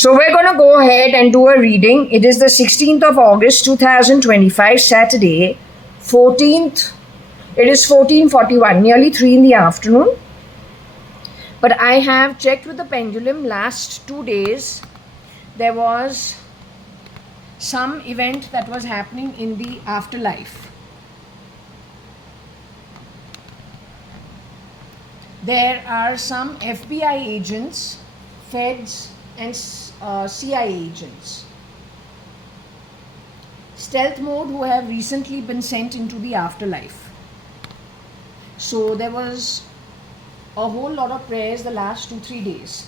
So we're going to go ahead and do a reading. It is the 16th of August 2025, Saturday, 14th. It is 14:41, nearly 3 in the afternoon. But I have checked with the pendulum last 2 days. There was some event that was happening in the afterlife. There are some FBI agents, feds, and CIA agents, stealth mode, who have recently been sent into the afterlife. So there was a whole lot of prayers the last 2-3 days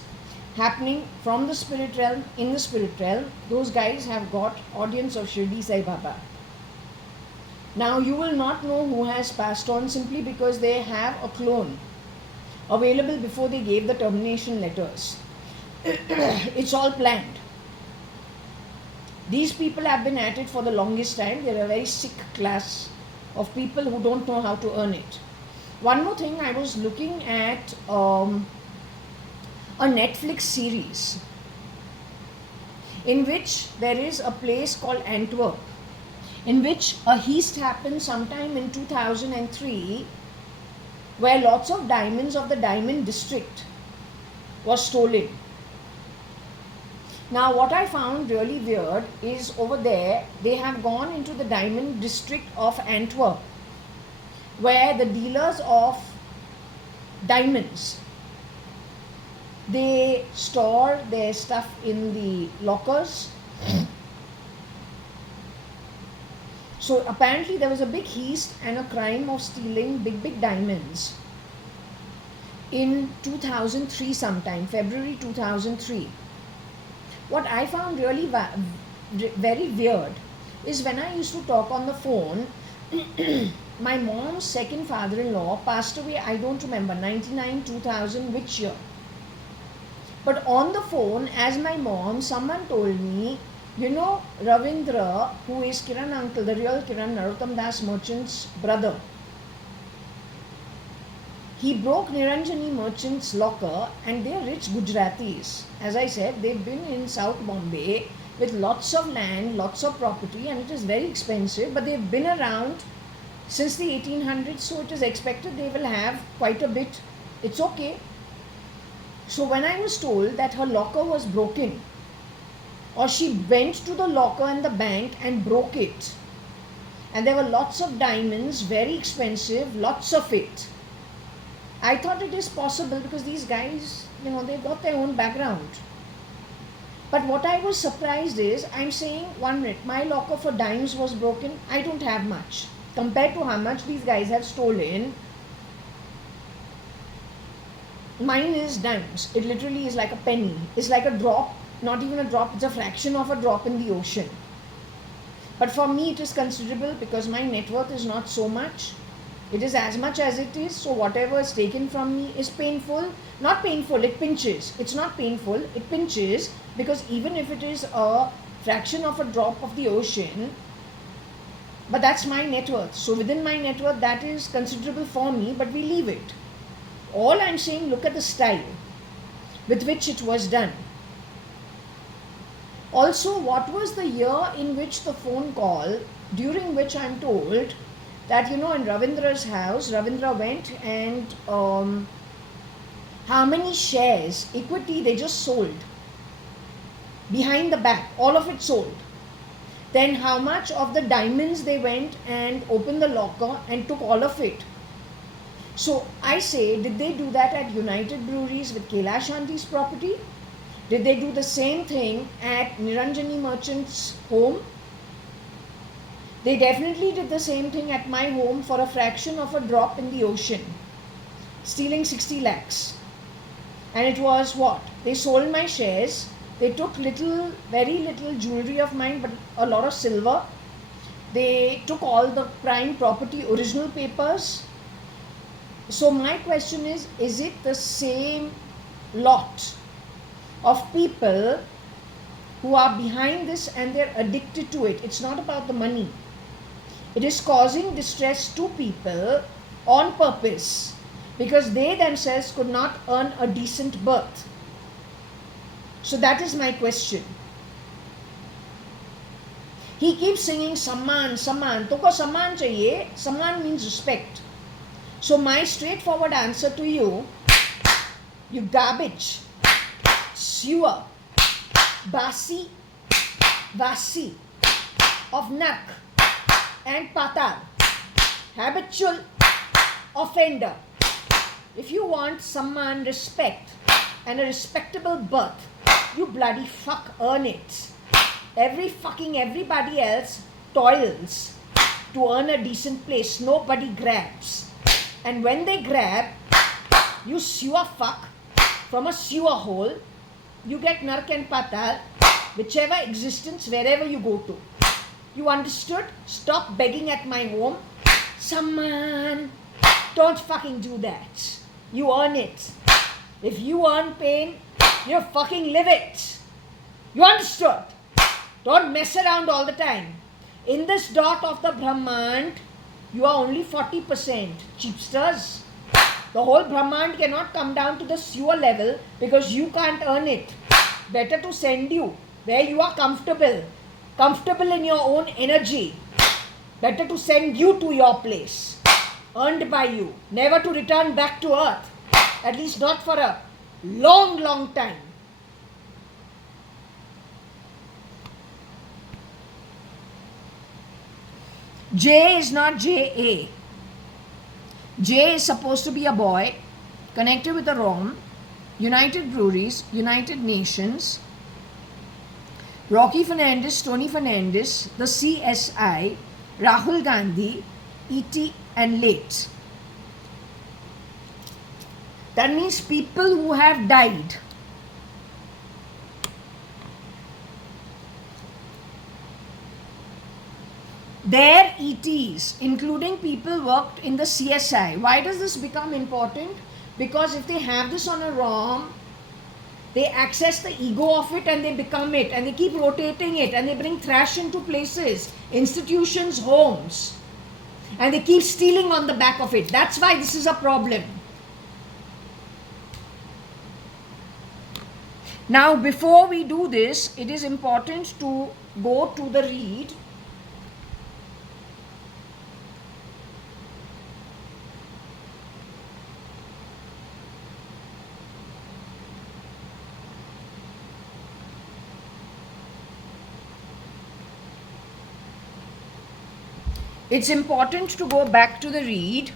happening from the spirit realm. In the spirit realm, those guys have got audience of Shirdi Sai Baba. Now you will not know who has passed on simply because they have a clone available before they gave the termination letters. It's all planned. These people have been at it for the longest time. They're a very sick class of people who don't know how to earn it. One more thing, I was looking at a Netflix series in which there is a place called Antwerp, in which a heist happened sometime in 2003, where lots of diamonds of the diamond district was stolen. Now what I found really weird is over there they have gone into the diamond district of Antwerp, where the dealers of diamonds, they store their stuff in the lockers. So apparently there was a big heist and a crime of stealing big diamonds in 2003 sometime, February 2003. What I found really very weird is when I used to talk on the phone, my mom's second father-in-law passed away, I don't remember, 99, 2000, which year. But on the phone, as my mom, someone told me, you know, Ravindra, who is Kiran uncle, the real Kiran, Narottam Das Merchant's brother, he broke Niranjani Merchant's locker, and they're rich Gujaratis. As I said, they've been in South Bombay with lots of land, lots of property, and it is very expensive, but they've been around since the 1800s, so it is expected they will have quite a bit. It's okay. So when I was told that her locker was broken, or she went to the locker in the bank and broke it, and there were lots of diamonds, very expensive, lots of it, I thought it is possible because these guys, you know, they've got their own background. But what I was surprised is, I'm saying, 1 minute, my locker for dimes was broken. I don't have much. Compared to how much these guys have stolen, mine is dimes. It literally is like a penny. It's like a drop, not even a drop, it's a fraction of a drop in the ocean. But for me it is considerable because my net worth is not so much. It is as much as it is, so whatever is taken from me is painful. Not painful, it pinches. It's not painful, it pinches, because even if it is a fraction of a drop of the ocean, but that's my net worth. So within my net worth, that is considerable for me, but we leave it. All I'm saying, look at the style with which it was done. Also, what was the year in which the phone call, during which I'm told that, you know, in Ravindra's house, Ravindra went and how many shares, equity, they just sold behind the back, all of it sold. Then how much of the diamonds they went and opened the locker and took all of it. So I say, did they do that at United Breweries with Kailash Shanti's property? Did they do the same thing at Niranjani Merchant's home? They definitely did the same thing at my home for a fraction of a drop in the ocean, stealing 60 lakhs. And it was what? They sold my shares. They took little, very little jewelry of mine, but a lot of silver. They took all the prime property, original papers. So my question is it the same lot of people who are behind this and they're addicted to it? It's not about the money. It is causing distress to people on purpose because they themselves could not earn a decent birth. So that is my question. He keeps singing Samman, Samman. Toko Samman chahiye. Samman means respect. So my straightforward answer to you, you garbage, sewer, basi, vasi, of Nak and Patal, habitual offender. If you want Samman, respect, and a respectable birth, you bloody fuck earn it. Everybody else toils to earn a decent place. Nobody grabs. And when they grab, you sewer fuck from a sewer hole. You get Nark and Patal, whichever existence, wherever you go to. You understood? Stop begging at my home. Samman, don't fucking do that. You earn it. If you earn pain, you fucking live it. You understood? Don't mess around all the time. In this dot of the Brahmand, you are only 40%. Cheapsters. The whole Brahmand cannot come down to the sewer level because you can't earn it. Better to send you where you are comfortable. Comfortable in your own energy. Better to send you to your place. Earned by you. Never to return back to earth. At least not for a long, long time. J is not JA. J is supposed to be a boy connected with a ROM, United Breweries, United Nations, Rocky Fernandez, Tony Fernandez, the CSI, Rahul Gandhi, ET and late. That means people who have died. Their ETs, including people worked in the CSI. Why does this become important? Because if they have this on a ROM, they access the ego of it and they become it, and they keep rotating it, and they bring trash into places, institutions, homes, and they keep stealing on the back of it. That's why this is a problem. Now, before we do this, it is important to go to the read. It's important to go back to the read.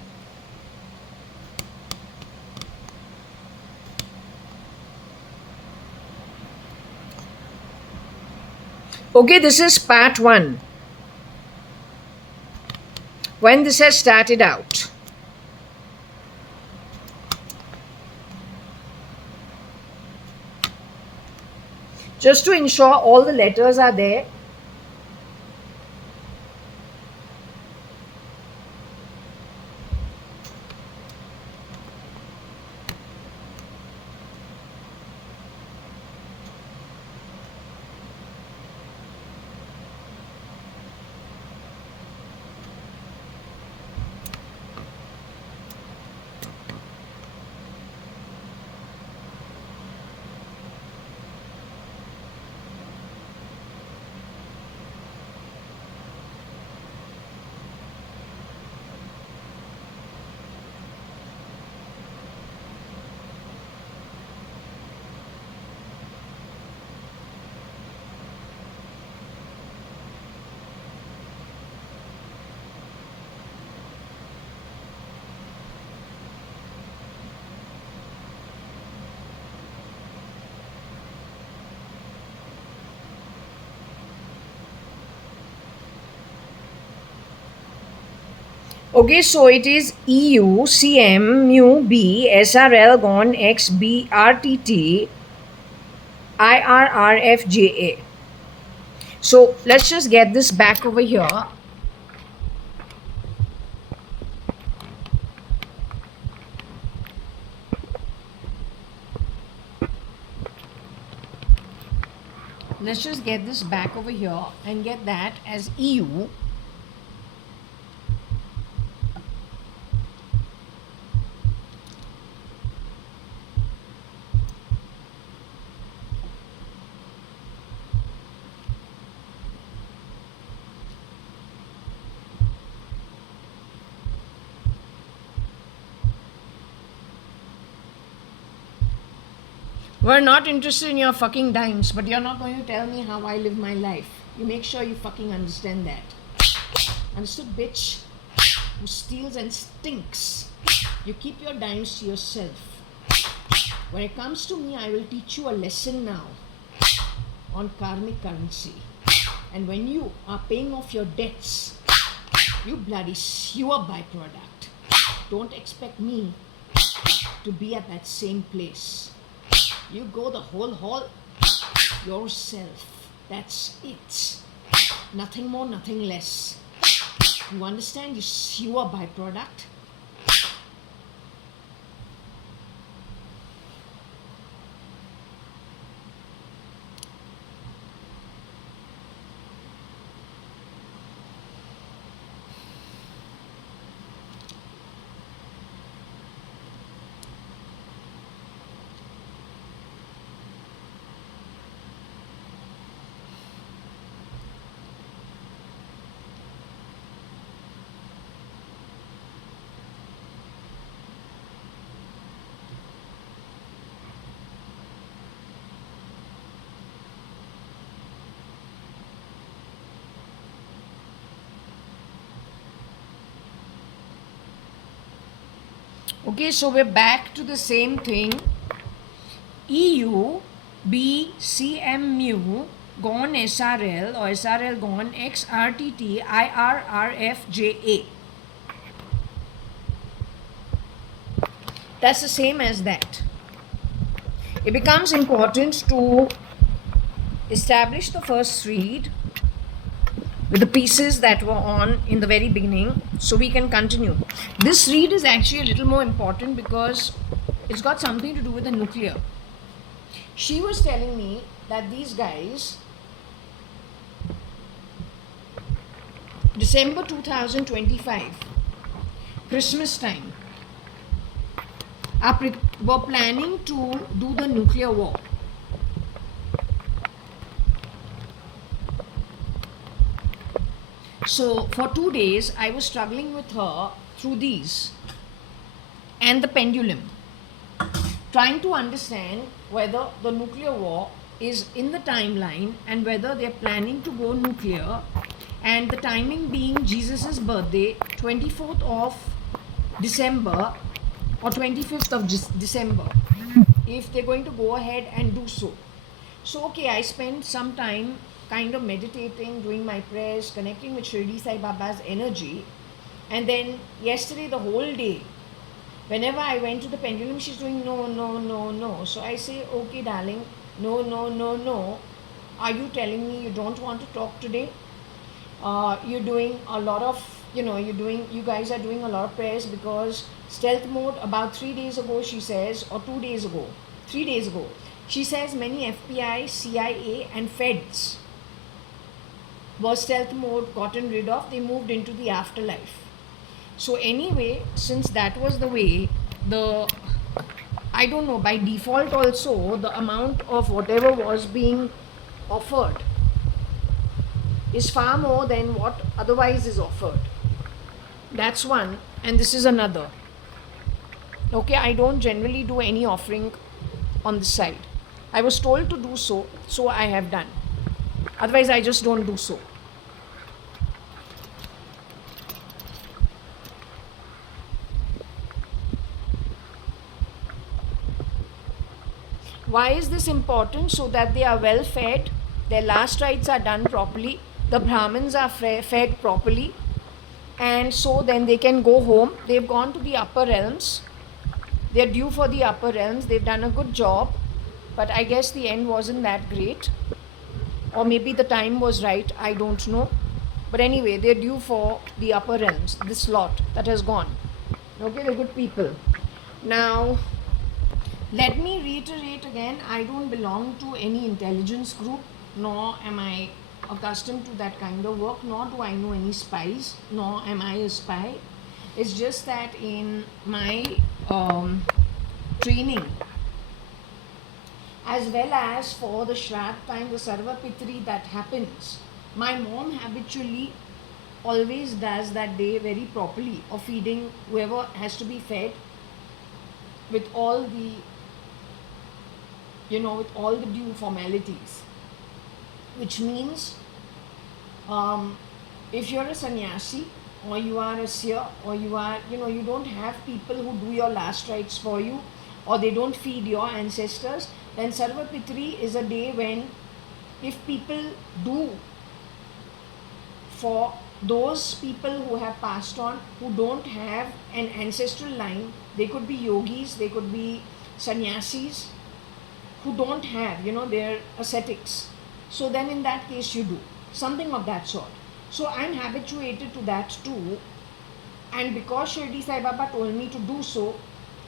Okay, this is part 1. When this has started out. Just to ensure all the letters are there. Okay, so it is EU, CM, mu, B, SRL, GON, X, B, RTT, IRRF, JA. So let's just get this back over here. Let's just get this back over here and get that as EU. We're not interested in your fucking dimes, but you're not going to tell me how I live my life. You make sure you fucking understand that. Understood, bitch? Who steals and stinks. You keep your dimes to yourself. When it comes to me, I will teach you a lesson now on karmic currency. And when you are paying off your debts, you bloody sewer byproduct, don't expect me to be at that same place. You go the whole haul yourself. That's it. Nothing more, nothing less. You understand? You sewer byproduct. Okay, so we're back to the same thing. EU, B, CM mu, gone SRL or SRL gone X, RTT, IR, RF, JA. That's the same as that. It becomes important to establish the first read with the pieces that were on in the very beginning so we can continue. This read is actually a little more important because it's got something to do with the nuclear. She was telling me that these guys, December 2025, Christmas time, were planning to do the nuclear war. So for 2 days, I was struggling with her through these and the pendulum, trying to understand whether the nuclear war is in the timeline and whether they're planning to go nuclear, and the timing being Jesus's birthday, 24th of December or 25th of December, if they're going to go ahead and do so. So, okay, I spent some time kind of meditating, doing my prayers, connecting with Shirdi Sai Baba's energy. And then yesterday, the whole day, whenever I went to the pendulum, she's doing no, no, no, no. So I say, okay, darling, no, no, no, no. Are you telling me you don't want to talk today? You're doing a lot of, you guys are doing a lot of prayers because stealth mode about 3 days ago, she says, or 2 days ago, 3 days ago, she says many FBI, CIA and feds were stealth mode gotten rid of. They moved into the afterlife. So anyway, since that was the way, I don't know, by default also, the amount of whatever was being offered is far more than what otherwise is offered. That's one, and this is another. Okay, I don't generally do any offering on this side. I was told to do so, so I have done. Otherwise, I just don't do so. Why is this important? So that they are well fed, their last rites are done properly, the Brahmins are fed properly, and so then they can go home. They've gone to the upper realms. They're due for the upper realms. They've done a good job, but I guess the end wasn't that great. Or maybe the time was right, I don't know. But anyway, they're due for the upper realms, this lot that has gone. Okay, they're good people. Now, let me reiterate again, I don't belong to any intelligence group, nor am I accustomed to that kind of work, nor do I know any spies, nor am I a spy. It's just that in my training, as well as for the Shraddh time, the Sarva Pitri that happens, my mom habitually always does that day very properly of feeding whoever has to be fed with all the with all the due formalities. Which means, if you're a sannyasi, or you are a seer, or you are, you don't have people who do your last rites for you, or they don't feed your ancestors, then Sarva Pitri is a day when, if people do for those people who have passed on, who don't have an ancestral line, they could be yogis, they could be sannyasis, who don't have, their ascetics. So then in that case you do something of that sort. So I'm habituated to that too. And because Shirdi Sai Baba told me to do so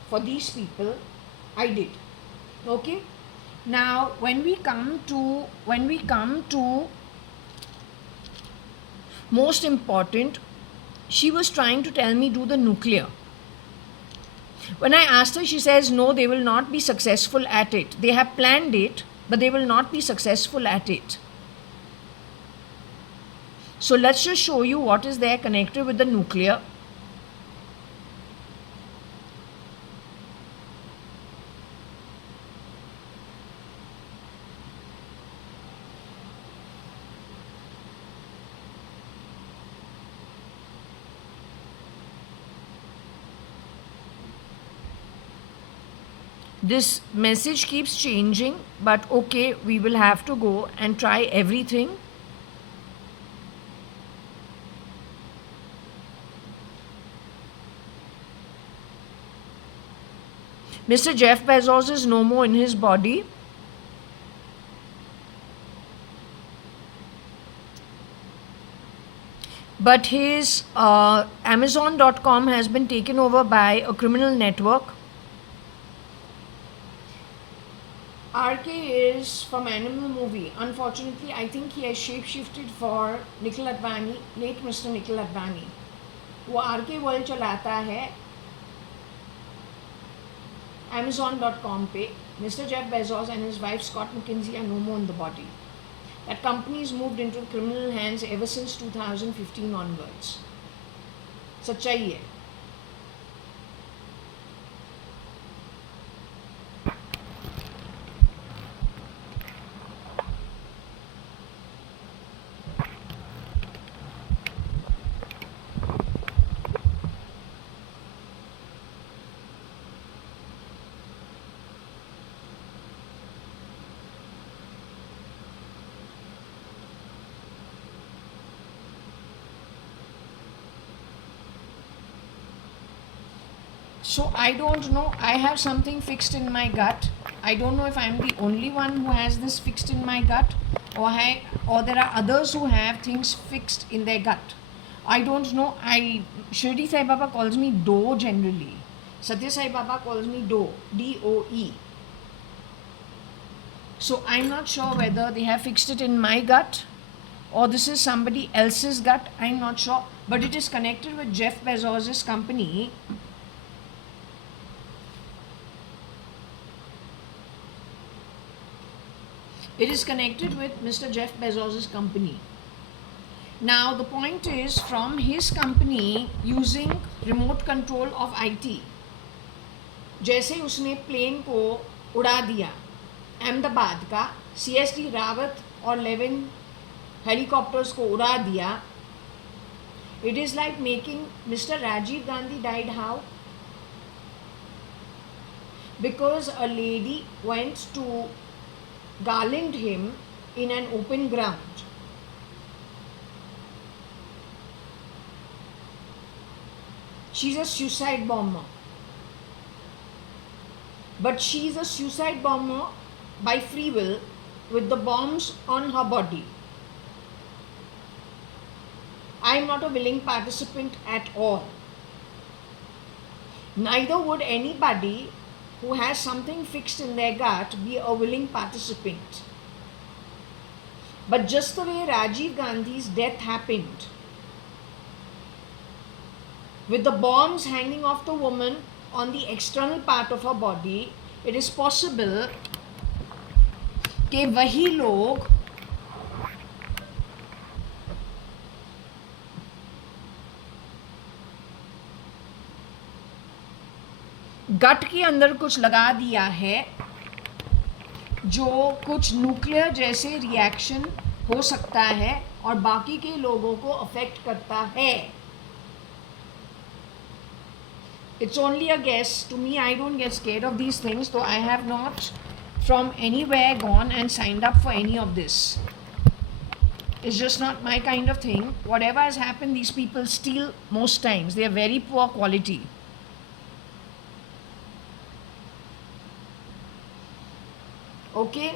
for these people, I did. Okay. Now when we come to most important, she was trying to tell me do the nuclear. When I asked her, she says, no, they will not be successful at it. They have planned it, but they will not be successful at it. So let's just show you what is there connected with the nuclear. This message keeps changing, but okay, we will have to go and try everything. Mr. Jeff Bezos is no more in his body. But his Amazon.com has been taken over by a criminal network. RK is from Animal Movie. Unfortunately, I think he has shapeshifted for Nikhil Advani, late Mr. Nikhil Advani. वो RK world चलाता है Amazon.com पे. Mr. Jeff Bezos and his wife Scott McKinsey are no more in the body. That company has moved into criminal hands ever since 2015 onwards. सच्चाई है. So I don't know, I have something fixed in my gut. I don't know if I'm the only one who has this fixed in my gut, or there are others who have things fixed in their gut. I don't know. Shirdi Sai Baba calls me Do generally. Satya Sai Baba calls me Do, D-O-E. So I'm not sure whether they have fixed it in my gut or this is somebody else's gut. I'm not sure. But it is connected with Jeff Bezos' company. It is connected with Mr. Jeff Bezos' company. Now the point is, from his company using remote control of IT, जैसे उसने plane को उड़ा दिया अहमदाबाद का, CSD Rawat और 11 helicopters को उड़ा दिया, it is like making Mr. Rajiv Gandhi died how? Because a lady went to garland him in an open ground. She's a suicide bomber. But she's a suicide bomber by free will with the bombs on her body. I'm not a willing participant at all. Neither would anybody who has something fixed in their gut be a willing participant. But just the way Rajiv Gandhi's death happened, with the bombs hanging off the woman on the external part of her body, it is possible कि वही लोग गट के अंदर कुछ लगा दिया है जो कुछ न्यूक्लियर जैसे रिएक्शन हो सकता है और बाकी के लोगों को अफेक्ट करता है. It's only a guess. To me, I don't get scared of these things, so I have not from anywhere gone and signed up for any of this. It's just not my kind of thing. Whatever has happened, these people steal most times. They are very poor quality. Okay?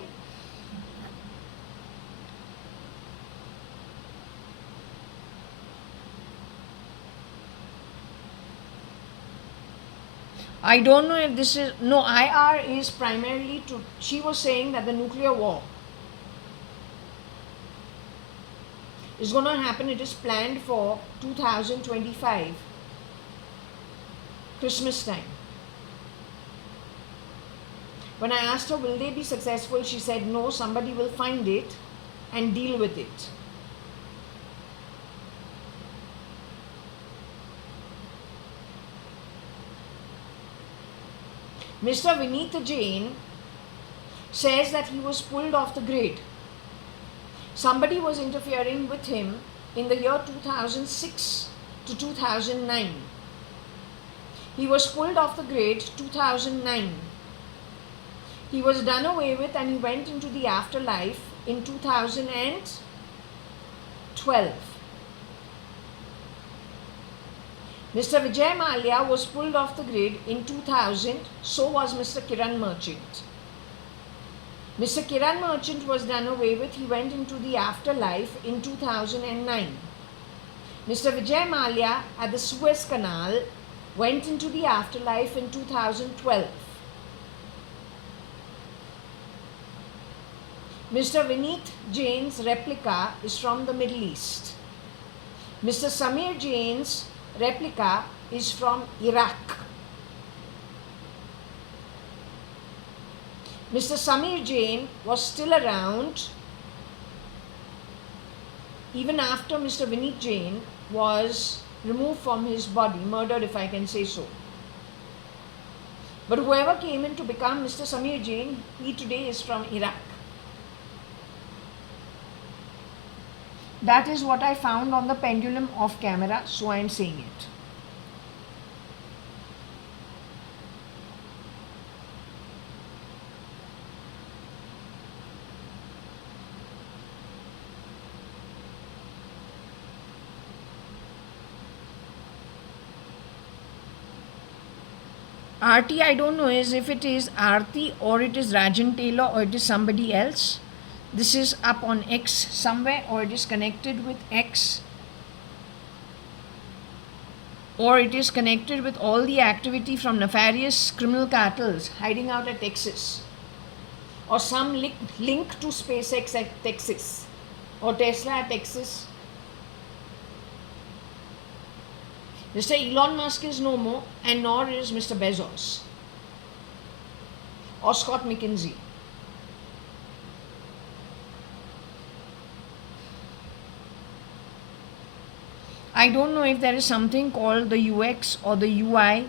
I don't know if this is, no, IR is primarily to, she was saying that the nuclear war is going to happen. It is planned for 2025, Christmas time. When I asked her, will they be successful? She said, no, somebody will find it and deal with it. Mr. Vineet Jain says that he was pulled off the grid. Somebody was interfering with him in the year 2006 to 2009. He was pulled off the grid 2009. He was done away with and he went into the afterlife in 2012. Mr. Vijay Mallya was pulled off the grid in 2000, so was Mr. Kiran Merchant. Mr. Kiran Merchant was done away with, he went into the afterlife in 2009. Mr. Vijay Mallya at the Suez Canal went into the afterlife in 2012. Mr. Vineet Jain's replica is from the Middle East. Mr. Samir Jain's replica is from Iraq. Mr. Samir Jain was still around even after Mr. Vineet Jain was removed from his body, murdered if I can say so. But whoever came in to become Mr. Samir Jain, he today is from Iraq. That is what I found on the pendulum off camera, so I am saying it. Aarti, I don't know is if it is Aarti or it is Rajan Taylor or it is somebody else. This is up on X somewhere, or it is connected with X, or it is connected with all the activity from nefarious criminal cartels hiding out at Texas, or some link to SpaceX at Texas or Tesla at Texas. Mr. Elon Musk is no more, and nor is Mr. Bezos or Scott McKinsey. I don't know if there is something called the UX or the UI,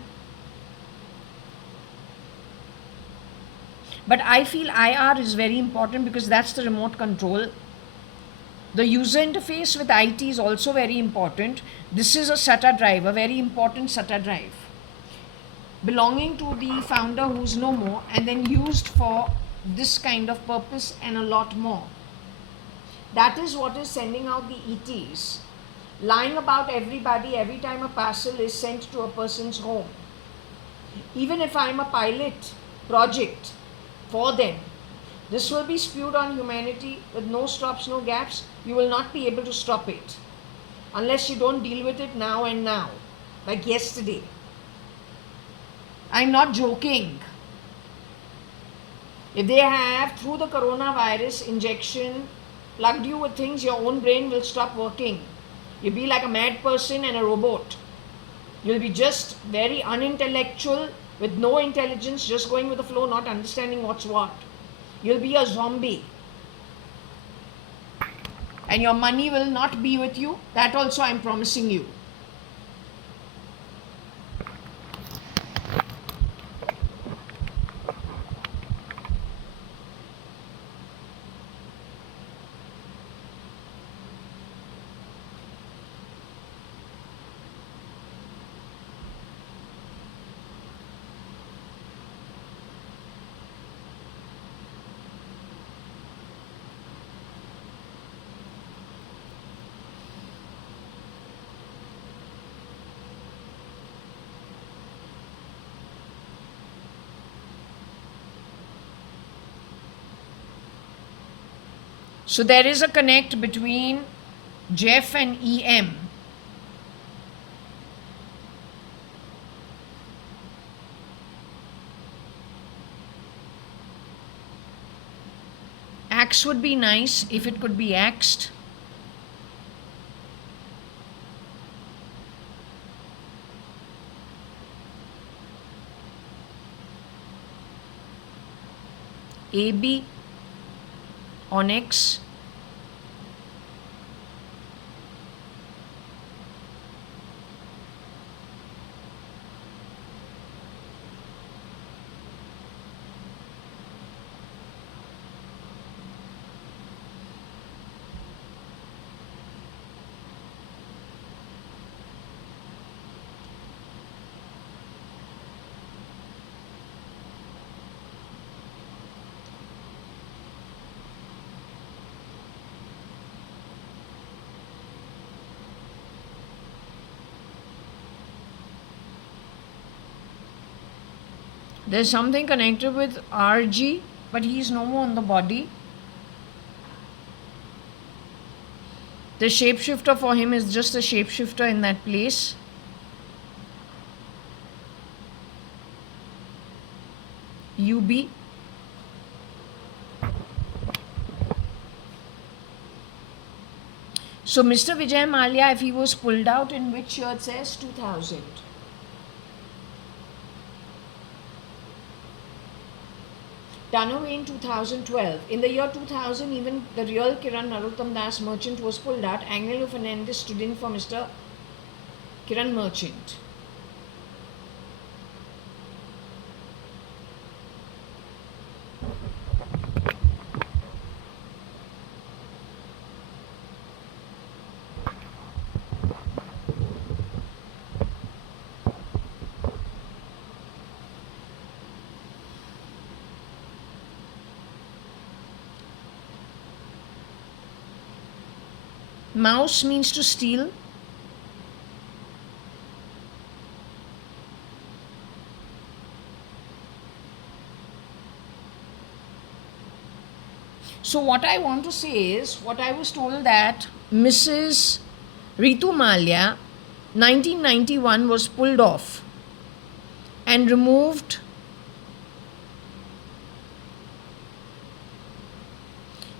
but I feel IR is very important because that's the remote control. The user interface with IT is also very important. This is a SATA drive, a very important SATA drive, belonging to the founder who's no more, and then used for this kind of purpose and a lot more. That is what is sending out the ETs, lying about everybody every time a parcel is sent to a person's home. Even if I'm a pilot project for them, this will be spewed on humanity with no stops, no gaps. You will not be able to stop it unless you don't deal with it now and now, like yesterday. I'm not joking. If they have, through the coronavirus injection, plugged you with things, your own brain will stop working. You'll be like a mad person and a robot. You'll be just very unintellectual with no intelligence, just going with the flow, not understanding what's what. You'll be a zombie. And your money will not be with you. That also I'm promising you. So there is a connect between Jeff and EM. Axe would be nice if it could be axed. AB, onyx. There's something connected with RG, but he's no more on the body. The shapeshifter for him is just a shapeshifter in that place. UB. So Mr. Vijay Mallya, if he was pulled out, in which year? It says 2000. Done away in 2012. In the year 2000, even the real Kiran Narottam Das Merchant was pulled out. Angelo Fernandez stood in for Mr. Kiran Merchant. Mouse means to steal. So what I want to say is, what I was told that Mrs. Ritu Mallya, 1991, was pulled off and removed.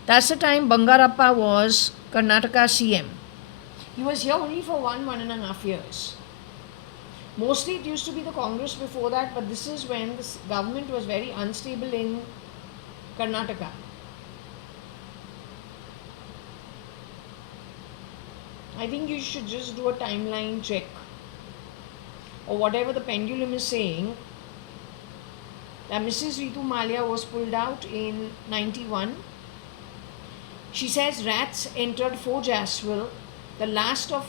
That's the time Bangarappa was Karnataka CM. He was here only for 1.5 years. Mostly it used to be the Congress before that, but this is when the government was very unstable in Karnataka. I think you should just do a timeline check, or whatever the pendulum is saying, that Mrs. Ritu Mallya was pulled out in 91. She says rats entered Forge Aswell, the last of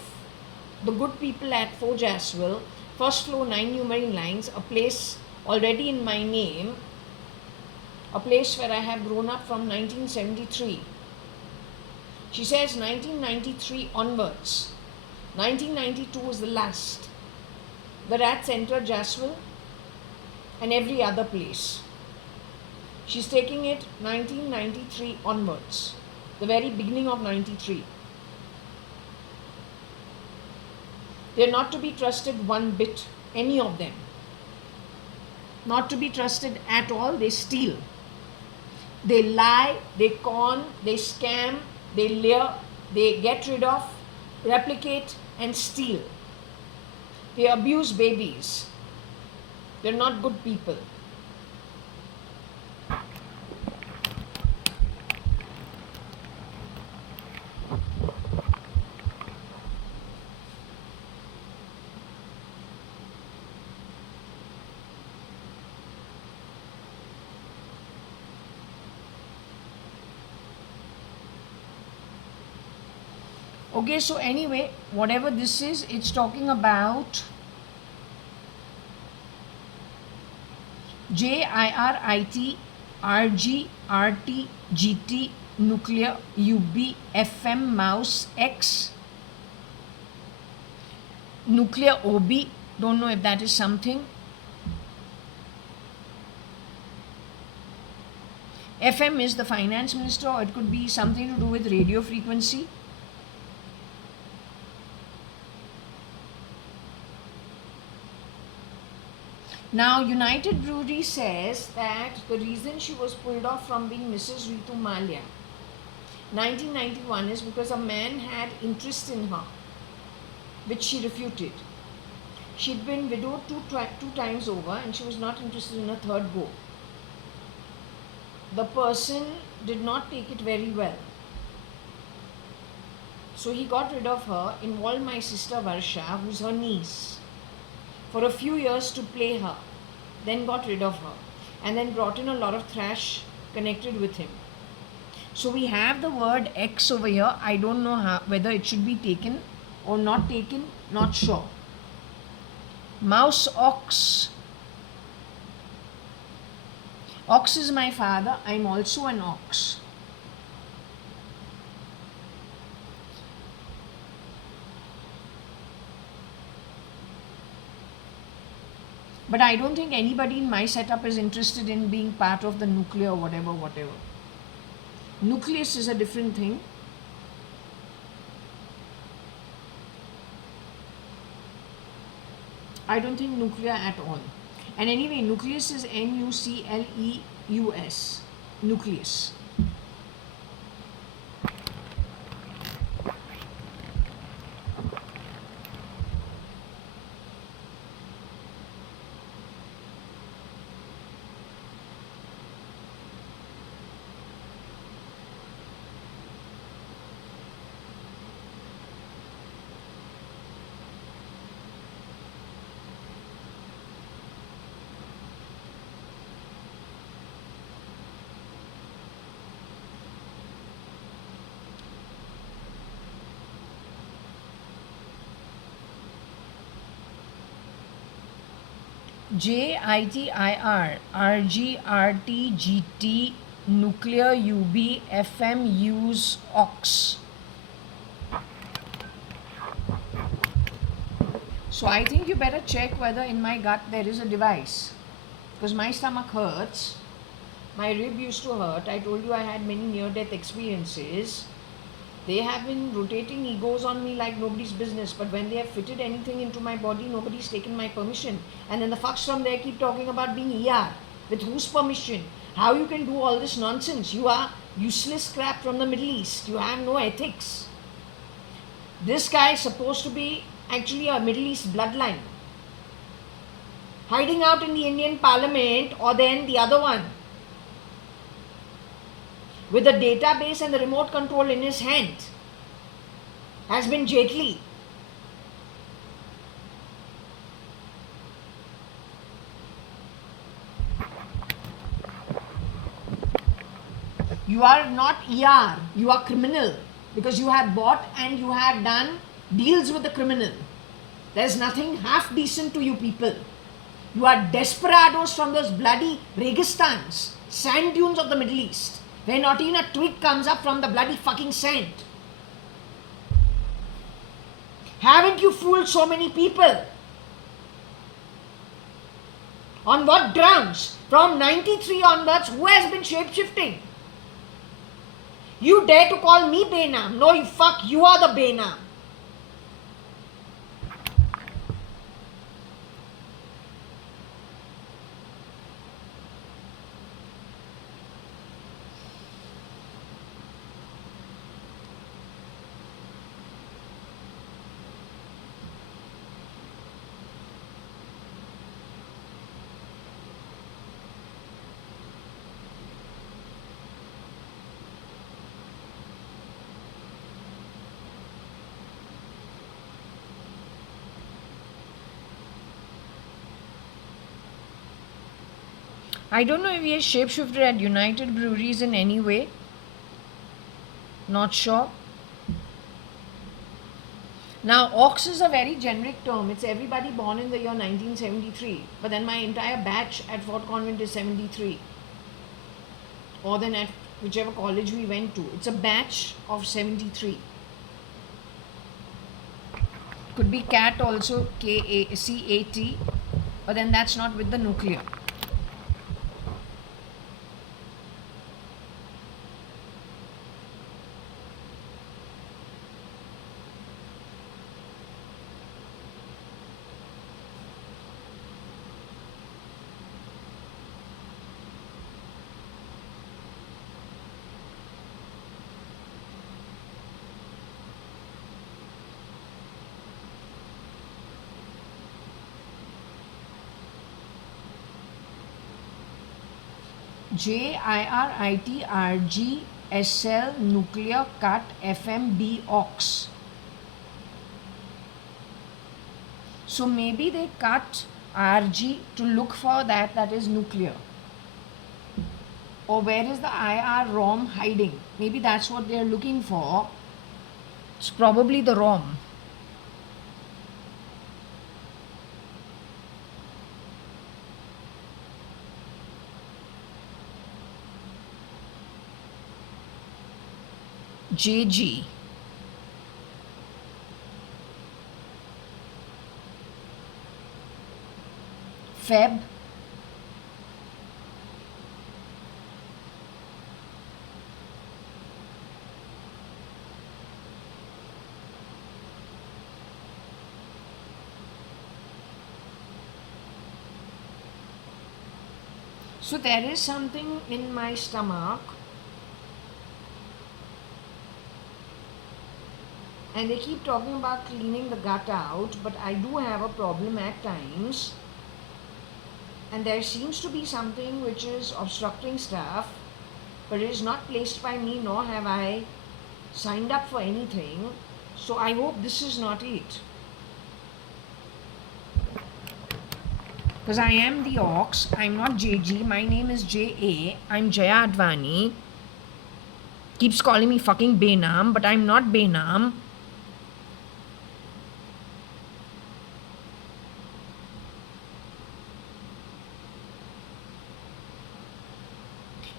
the good people at Forge Aswell, first floor 9 New Marine Lines, a place already in my name, a place where I have grown up from 1973. She says 1993 onwards. 1992 was the last. The rats entered Jaswell and every other place. She's taking it 1993 onwards, the very beginning of 93. They're not to be trusted one bit, any of them. Not to be trusted at all. They steal. They lie, they con, they scam, they lure, they get rid of, replicate and steal. They abuse babies. They're not good people. Okay, so anyway, whatever this is, it's talking about JIRIT, RG, RT, GT, nuclear, UB, FM, mouse, X, nuclear OB, don't know if that is something. FM is the finance minister, or it could be something to do with radio frequency. Now, United Brewery says that the reason she was pulled off from being Mrs. Ritu Malia 1991 is because a man had interest in her, which she refuted. She'd been widowed two times over and she was not interested in a third go. The person did not take it very well. So he got rid of her, involved my sister Varsha, who's her niece, for a few years to play her, then got rid of her, and then brought in a lot of thrash connected with him. So we have the word X over here. I don't know whether it should be taken or not taken, not sure. Mouse ox. Ox is my father. I'm also an ox. But I don't think anybody in my setup is interested in being part of the nuclear whatever. Nucleus is a different thing. I don't think nuclear at all. And anyway, nucleus is Nucleus. Nucleus. JITIR, RGRT, GT, nuclear, UB, FM, use, OX. So I think you better check whether in my gut there is a device, because my stomach hurts, my rib used to hurt. I told you I had many near-death experiences. They have been rotating egos on me like nobody's business, but when they have fitted anything into my body, nobody's taken my permission. And then the fucks from there keep talking about being ER. With whose permission? How you can do all this nonsense? You are useless crap from the Middle East. You have no ethics. This guy is supposed to be actually a Middle East bloodline, hiding out in the Indian Parliament, or then the other one, with the database and the remote control in his hand, has been Jaitley. You are not ER, you are criminal, because you have bought and you have done deals with the criminal. There's nothing half decent to you people. You are desperados from those bloody Registans, sand dunes of the Middle East, where not even a twig comes up from the bloody fucking sand. Haven't you fooled so many people? On what grounds? From 93 onwards, who has been shape-shifting? You dare to call me Benam? No, you fuck, you are the Benam. I don't know if he has shapeshifted at United Breweries in any way. Not sure. Now, ox is a very generic term. It's everybody born in the year 1973. But then my entire batch at Fort Convent is 73. Or then at whichever college we went to. It's a batch of 73. Could be cat also, CAT. But then that's not with the nuclear. JIRITRGSL nuclear cut FMB ox. So maybe they cut RG to look for that is nuclear. Or where is the IR ROM hiding? Maybe that's what they are looking for. It's probably the ROM. JG. Feb. So there is something in my stomach, and they keep talking about cleaning the gut out, but I do have a problem at times, and there seems to be something which is obstructing stuff, but it is not placed by me, nor have I signed up for anything. So I hope this is not it. Because I am the ox, I'm not JG, my name is JA, I'm JAYA.ADVANI. Keeps calling me fucking Benam, but I'm not Benam.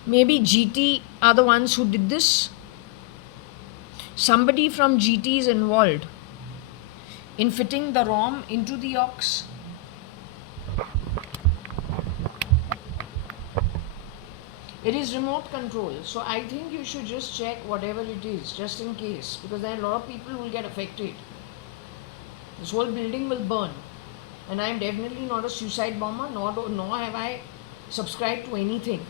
Maybe GT are the ones who did this. Somebody from GT is involved in fitting the ROM into the ox. It is remote control, so I think you should just check whatever it is, just in case, because then a lot of people will get affected. This whole building will burn, and I am definitely not a suicide bomber, nor have I subscribed to anything.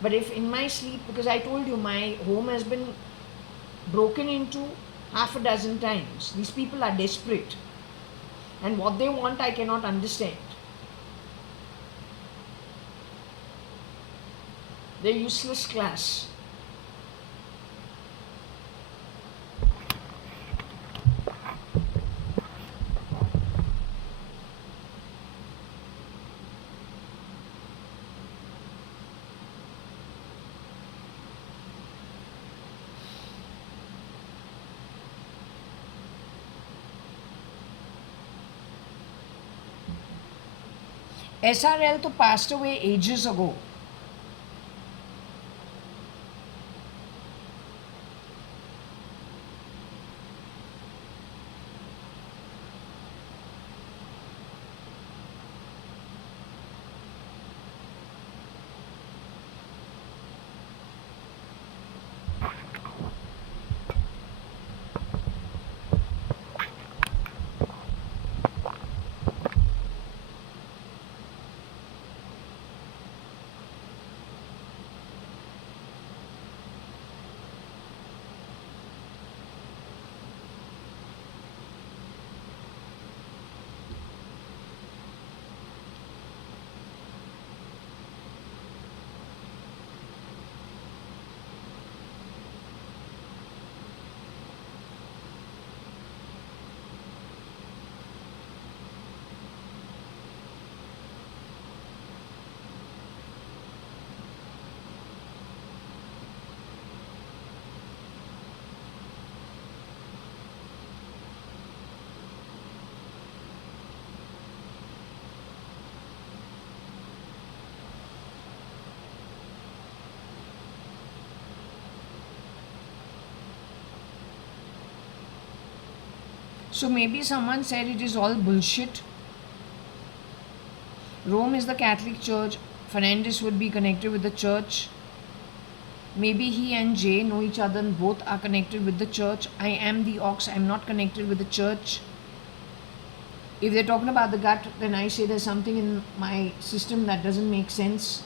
But if in my sleep, because I told you my home has been broken into half a dozen times, these people are desperate, and what they want I cannot understand. They're useless class. SRL to passed away ages ago. So maybe someone said it is all bullshit. Rome is the Catholic Church. Fernandez would be connected with the church. Maybe he and Jay know each other and both are connected with the church. I am the ox, I'm not connected with the church. If they're talking about the gut, then I say there's something in my system that doesn't make sense.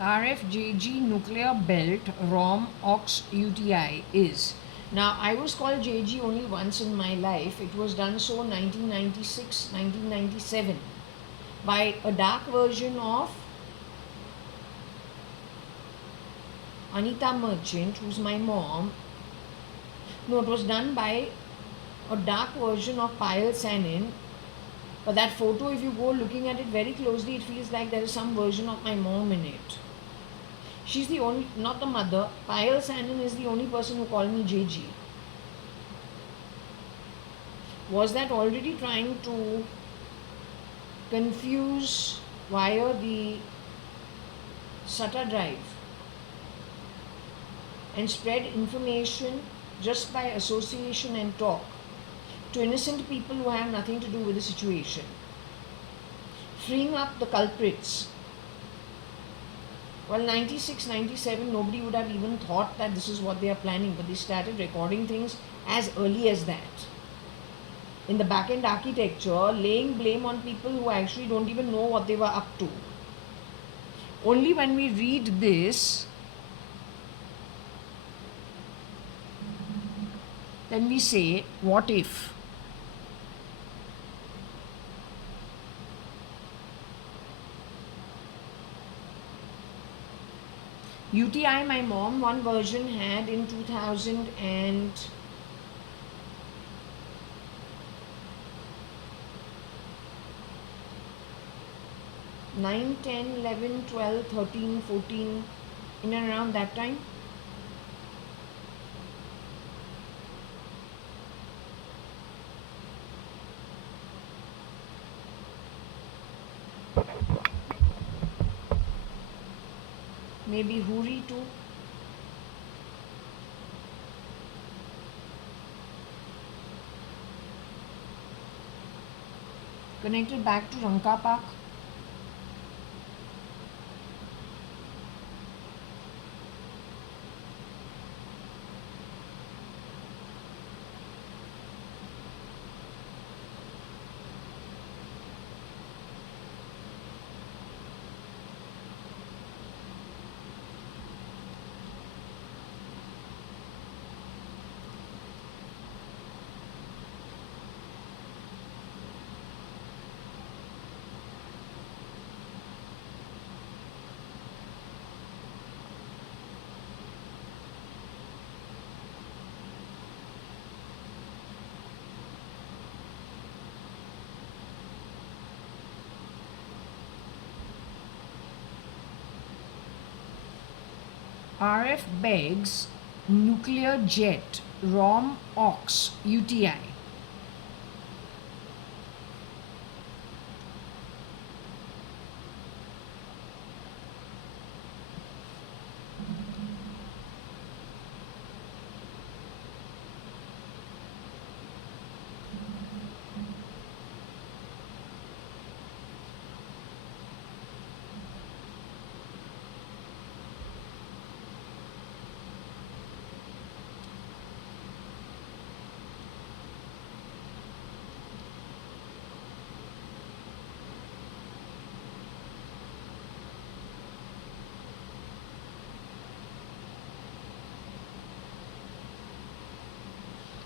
RFJG nuclear belt ROM OX UTI is. Now, I was called JG only once in my life. It was done so 1996, 1997 by a dark version of Anita Merchant, who's my mom. No, it was done by a dark version of Payal Sanin. But that photo, if you go looking at it very closely, it feels like there is some version of my mom in it. She's the only, not the mother. Payal Sanin is the only person who called me JG. Was that already trying to confuse via the SATA drive and spread information just by association and talk to innocent people who have nothing to do with the situation, freeing up the culprits? Well, 96, 97, nobody would have even thought that this is what they are planning, but they started recording things as early as that. In the back-end architecture, laying blame on people who actually don't even know what they were up to. Only when we read this, then we say, what if? UTI, my mom, one version had in 2009, 10, 11, 12, 13, 14, in and around that time. Maybe Huri too. Connected back to Ranka Park. RF begs nuclear jet ROM OX UTI.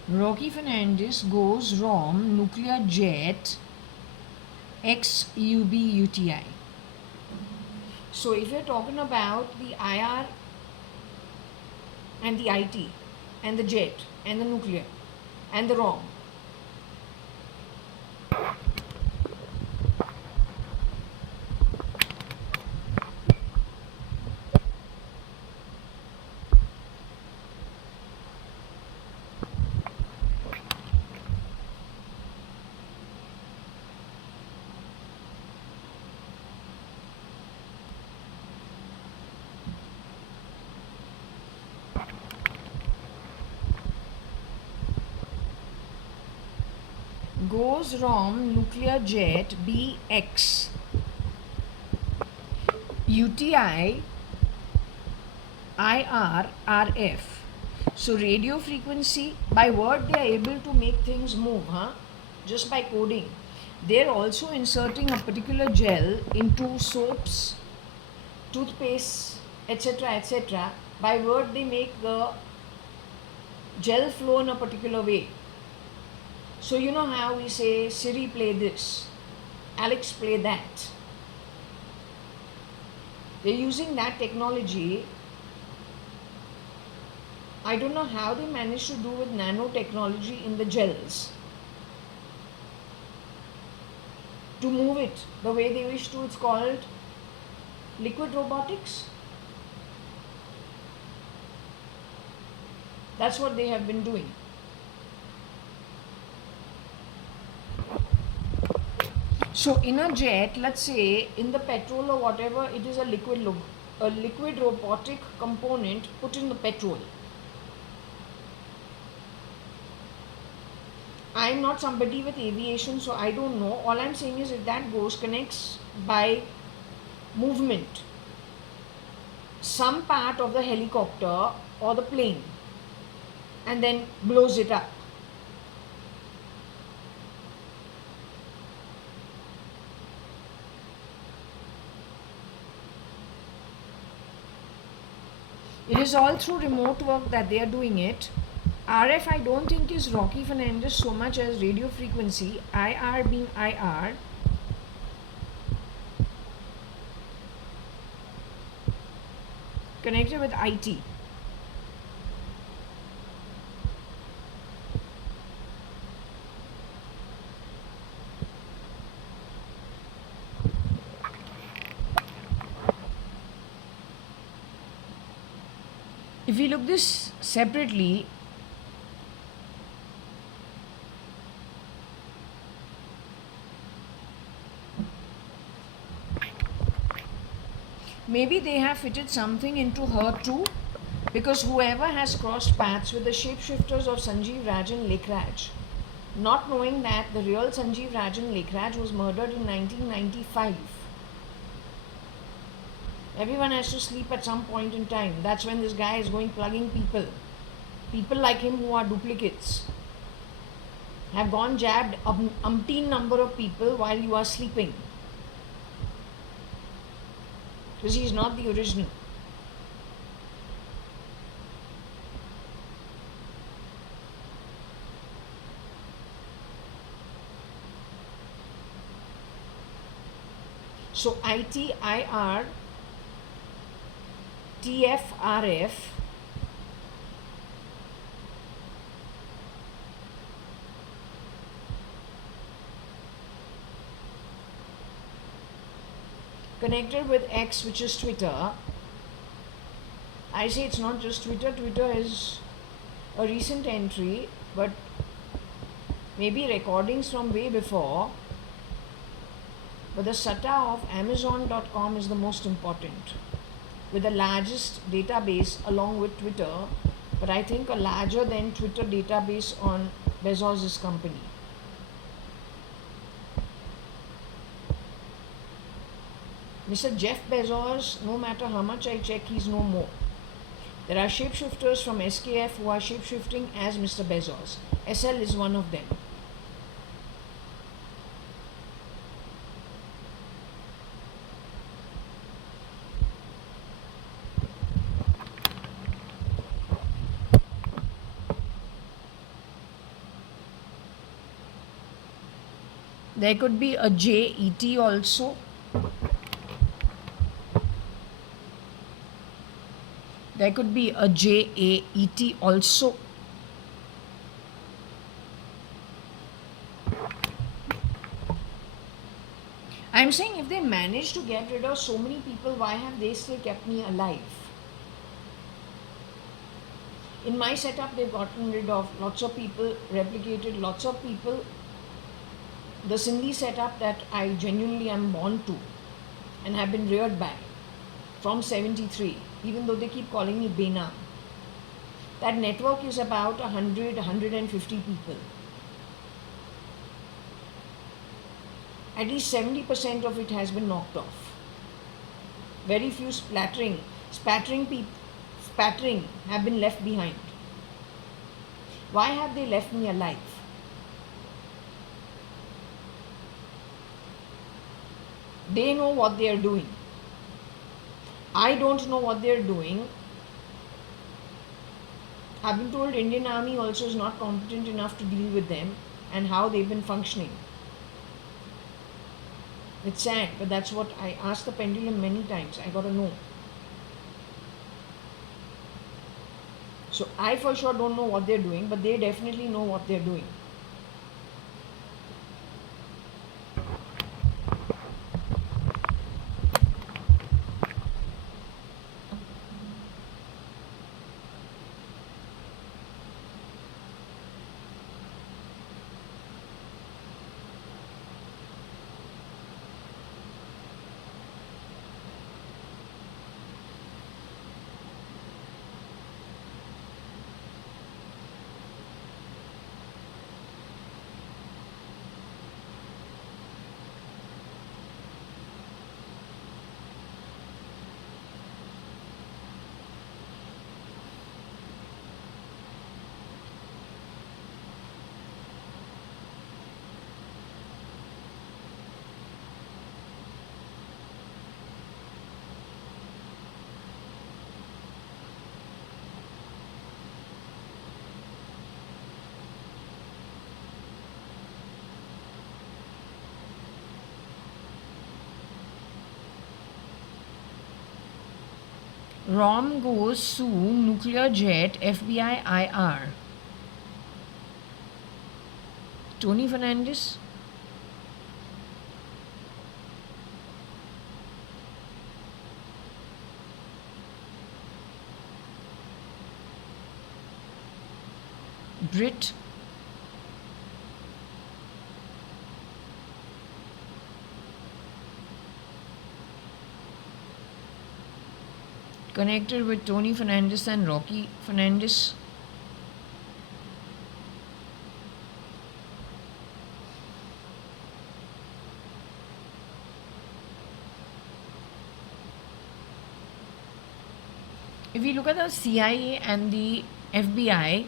Rocky Fernandez goes ROM nuclear jet XUB UTI. So if you're talking about the IR and the IT and the jet and the nuclear and the ROM, goes ROM nuclear jet BX UTI IRRF. So radio frequency, by word they are able to make things move, just by coding. They're also inserting a particular gel into soaps toothpaste, etc., etc., by word they make the gel flow in a particular way. So you know how we say, Siri play this, Alex play that. They're using that technology. I don't know how they managed to do with nanotechnology in the gels to move it the way they wish to. It's called liquid robotics. That's what they have been doing. So in a jet, let's say in the petrol or whatever, it is a liquid robotic component put in the petrol. I'm not somebody with aviation, so I don't know. All I'm saying is if that connects by movement some part of the helicopter or the plane and then blows it up. It is all through remote work that they are doing it. RF I don't think is Rocky Fernandez so much as radio frequency, IR being IR. Connected with IT. If we look this separately, maybe they have fitted something into her too, because whoever has crossed paths with the shapeshifters of Sanjeev Rajan Lekhraj, not knowing that the real Sanjeev Rajan Lekhraj was murdered in 1995. Everyone has to sleep at some point in time. That's when this guy is going plugging people. People like him who are duplicates have gone jabbed umpteen number of people while you are sleeping. Because he is not the original. So ITIR, TFRF, connected with X, which is Twitter. I say it's not just Twitter. Twitter is a recent entry, but maybe recordings from way before. But the SATA of Amazon.com is the most important, with the largest database along with Twitter, but I think a larger than Twitter database on Bezos' company. Mr. Jeff Bezos, no matter how much I check, he's no more. There are shapeshifters from SKF who are shapeshifting as Mr. Bezos. SL is one of them. There could be a JET also. There could be a JAET also. I'm saying if they manage to get rid of so many people, why have they still kept me alive? In my setup, they've gotten rid of lots of people, replicated lots of people. The Sindhi setup that I genuinely am born to and have been reared by from 73, even though they keep calling me Bena. That network is about 100, 150 people. At least 70% of it has been knocked off. Very few spattering have been left behind. Why have they left me alive? They know what they are doing. I don't know what they're doing. I've been told Indian Army also is not competent enough to deal with them and how they've been functioning. It's sad, but that's what I asked the pendulum many times. I gotta know. So I for sure don't know what they're doing, but they definitely know what they're doing. Rom goes Sue, nuclear jet, FBI IR. Tony Fernandez? Brit? Connected with Tony Fernandez and Rocky Fernandez? If we look at the CIA and the FBI,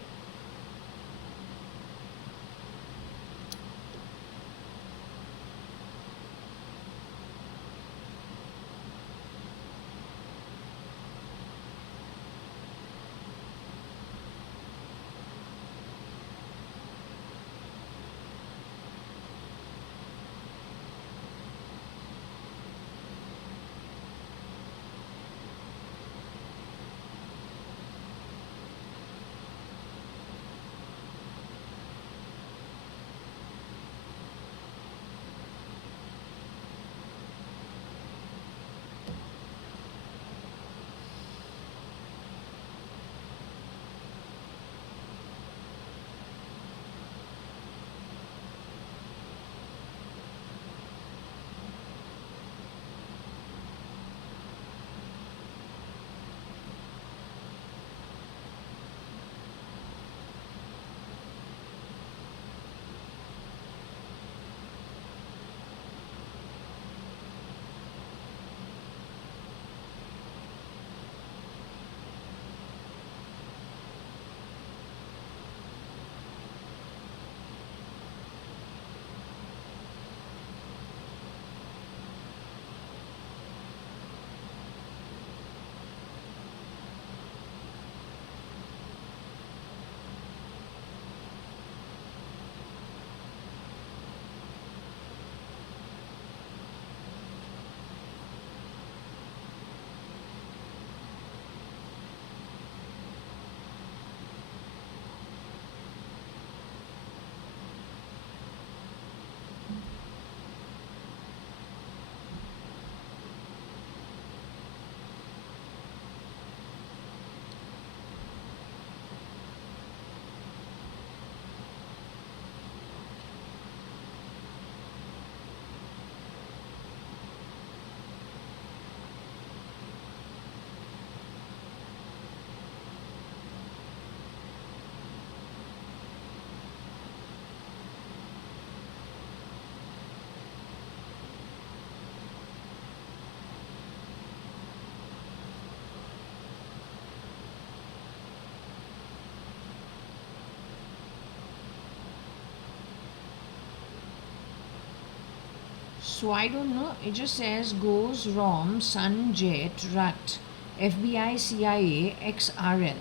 So I don't know. It just says goes ROM, Sun Jet, RUT, FBI, CIA, XRL.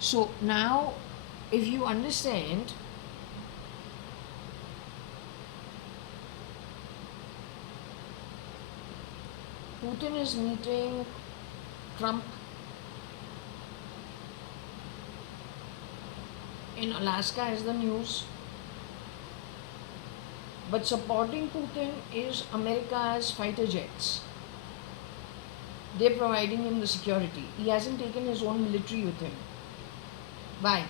So now, if you understand, Putin is meeting Trump in Alaska is the news. But supporting Putin is America's fighter jets. They're providing him the security. He hasn't taken his own military with him. Why?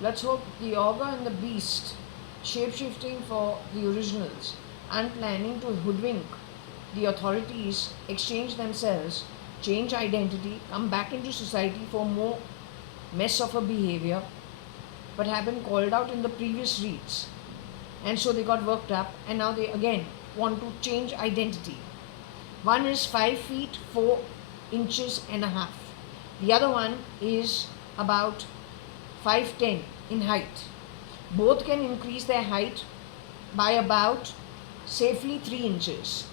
Let's hope the ogre and the beast, shape-shifting for the originals and planning to hoodwink the authorities, exchange themselves, change identity, come back into society for more mess of a behavior, but have been called out in the previous reads. And so they got worked up, and now they again want to change identity. One is 5 feet 4 inches and a half. The other one is about 5'10" in height. Both can increase their height by about safely 3 inches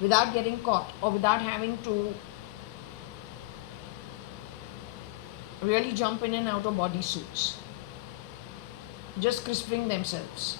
without getting caught or without having to really jump in and out of bodysuits, just crisping themselves.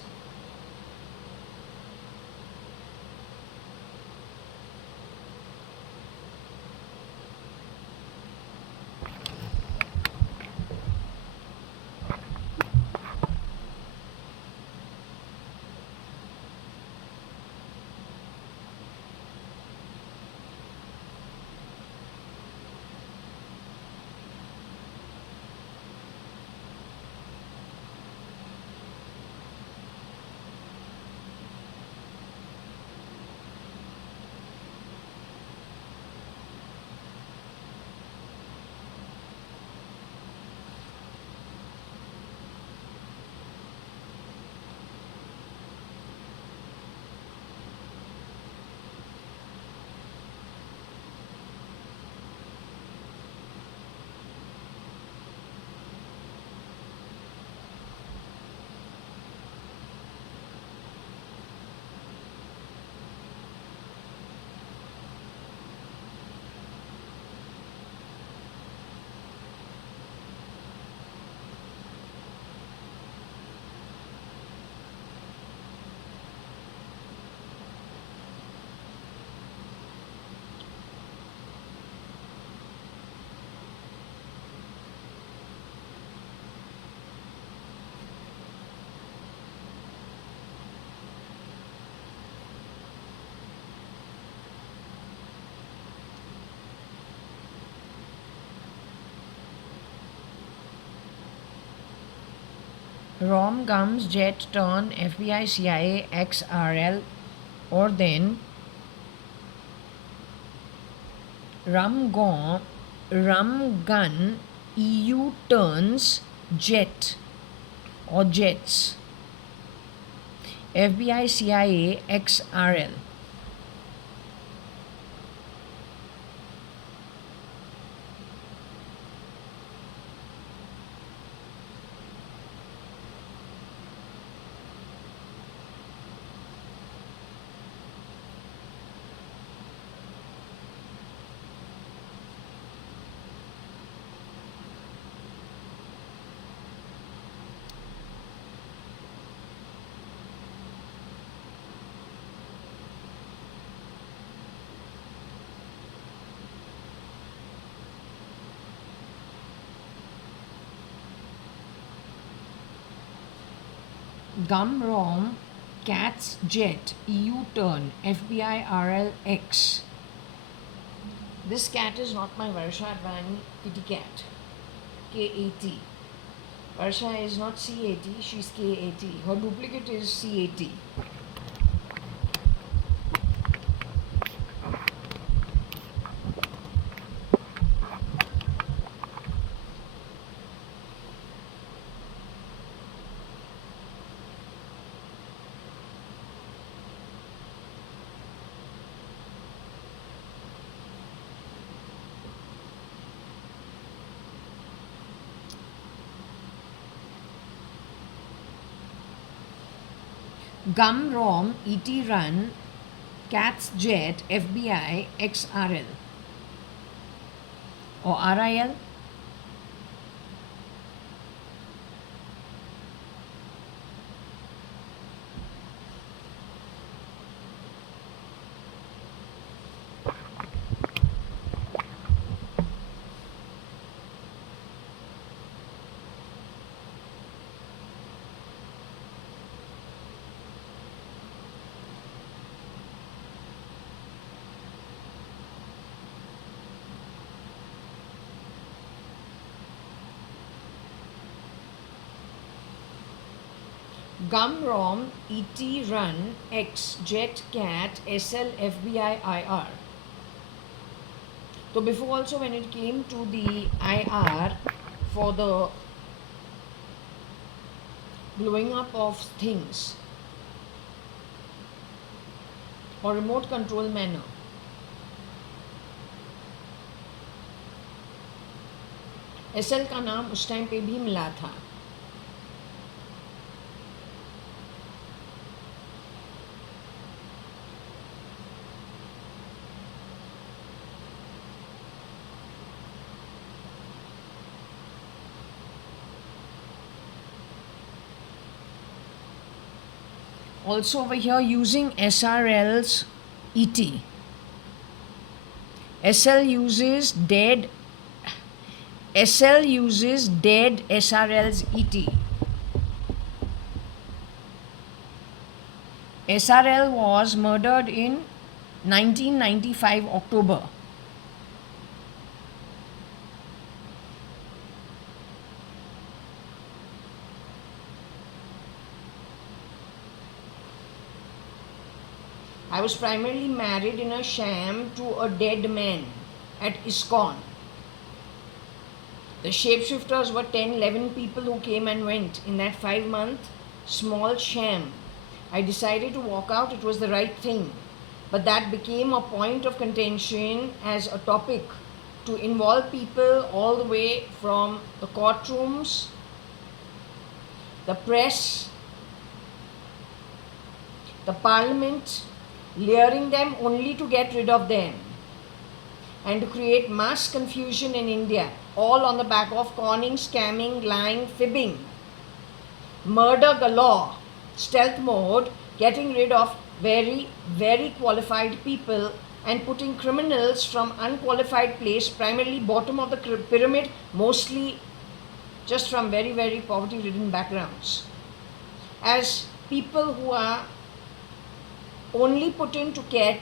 ROM, GUMS, JET, TURN, FBI, CIA, XRL, or then rum gun, EU turns, JET or JETs, FBI, CIA, XRL. GUM, ROM, CATS, JET, EU turn, FBI, RLX. This cat is not my JAYA.ADVANI kitty cat. K-A-T. Varsha is not C-A-T, she's K-A-T. Her duplicate is C-A-T. Gum Rom, ET Run, Cats Jet, FBI, XRL or RIL. Gum Rom, ET Run, X Jet Cat, SL, FBI, IR. So before also when it came to the IR for the blowing up of things or remote control manner, SL का नाम उस time पे भी मिला था. Also over here using SRL's ET. SL uses dead SRL's ET. SRL was murdered in 1995 October. I was primarily married in a sham to a dead man at ISKCON. The shapeshifters were 10-11 people who came and went in that 5-month small sham. I decided to walk out. It was the right thing. But that became a point of contention as a topic to involve people all the way from the courtrooms, the press, the parliament, luring them only to get rid of them and to create mass confusion in India, all on the back of conning, scamming, lying, fibbing, murder galore, stealth mode, getting rid of very, very qualified people and putting criminals from unqualified place, primarily bottom of the pyramid, mostly just from very, very poverty-ridden backgrounds, as people who are only put in to take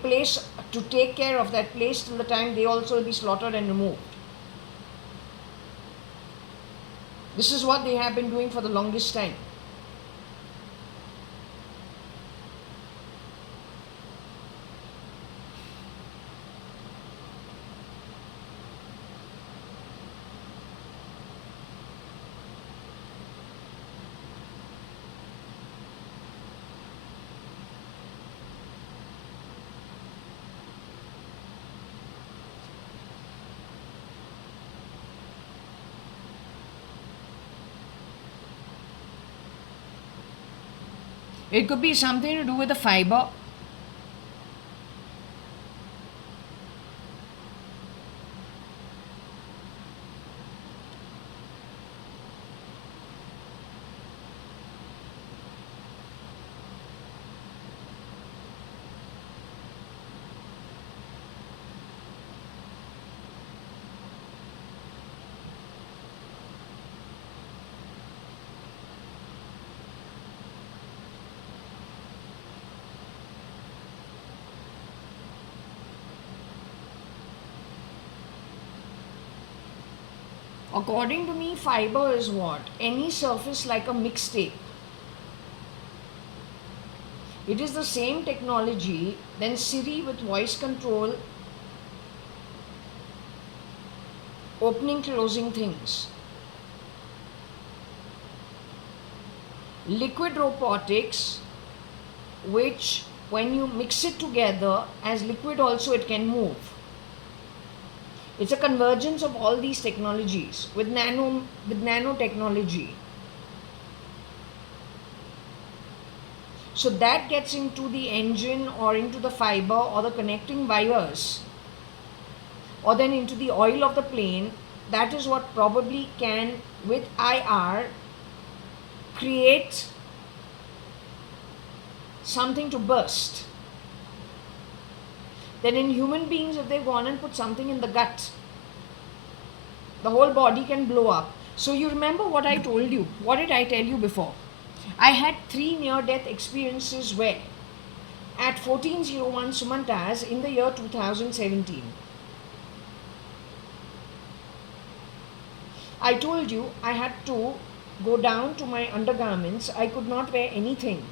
place, to take care of that place till the time they also will be slaughtered and removed. This is what they have been doing for the longest time. It could be something to do with the fiber. According to me, fiber is what? Any surface like a mixtape. It is the same technology than Siri with voice control, opening, closing things. Liquid robotics, which when you mix it together as liquid also it can move. It's a convergence of all these technologies with nanotechnology. So that gets into the engine or into the fiber or the connecting wires or then into the oil of the plane. That is what probably can, with IR, create something to burst. Then in human beings, if they go on and put something in the gut, the whole body can blow up. So you remember what I told you. What did I tell you before? I had 3 near-death experiences where at 1401 Sumantas in the year 2017. I told you I had to go down to my undergarments. I could not wear anything.